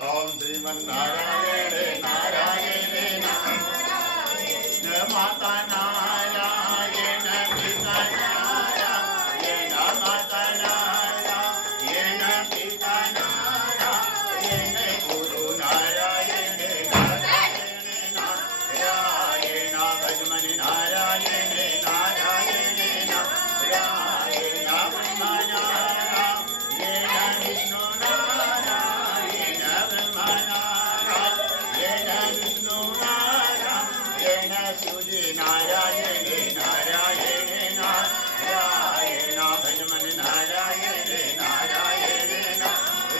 ओम श्रीमन नारायण नारायण नारायण माता नारायण पिता नारायण माता नारायण पिता नारायण गुरु नारायण नारायण नारायण भजमन नारायण नारायण नारायण ब्रह्मा नारायण विष्णु नारायण ब्रह्मा नारायण विष्णु नारायण शिवजी नारायण नारायण नारायण भजमन नारायण नारायण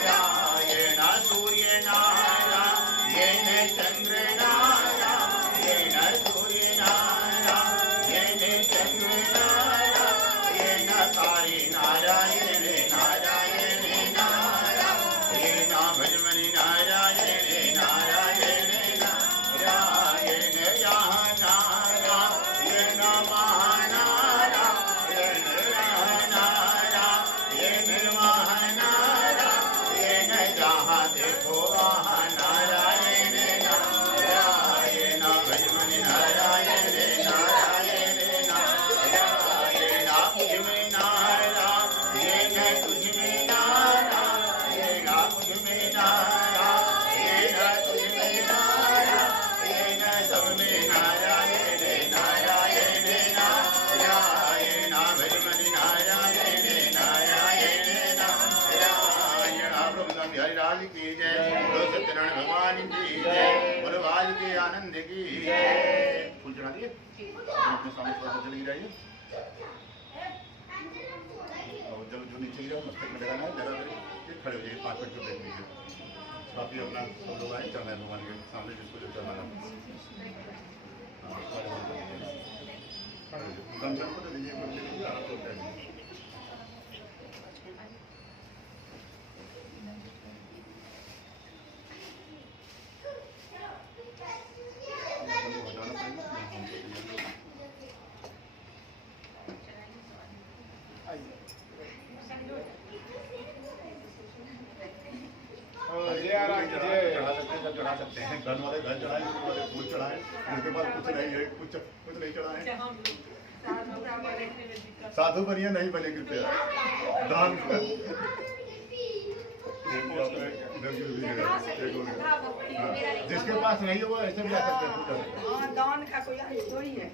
नारायण सूर्य नारायण चंद्र नारायण सूर्य नारायण चंद्र नारायण तारे नारायण नारायण नारायण भजमन नारायण नारायण नारायण यहाँ नारायण महानारायण नारायण महानारायण जहाँ देखो वहाँ नारायण नारायण भजमन नारायण नारायण नारायण तुझमें नारायण तुझमें नारायण तुझमें नारायण तुझमें नारायण सब में नारायण नारायण नारायण भजमन नारायण नारायण नारायण प्रभु बिहारी लाल की जय, बोलो सत्यनारायण भगवान की जय, बोलो बाल के आनंद की जय। फूल चढ़ा दिए अपने सामने थोड़ा सा चली रहिए और जब जो नीचे गिरा मस्तक में लगाना है, जरा खड़े हो जाइए, 5 मिनट देख लीजिए। काफी अपना सब लोग आए, चलना है भगवान के सामने जिसको जो चलना है। गमछा को दे दीजिए, आराम से बैठिए। चढ़ा सकते हैं, धन वाले धन चढ़ाए, वाले फूल चढ़ाए, जिनके पास कुछ नहीं है, कुछ नहीं चढ़ाए। साधु बनिए, नहीं बने कृपया दान जिसके पास नहीं है वो ऐसे भी आ सकते हैं। दान का कोई थोड़ी है।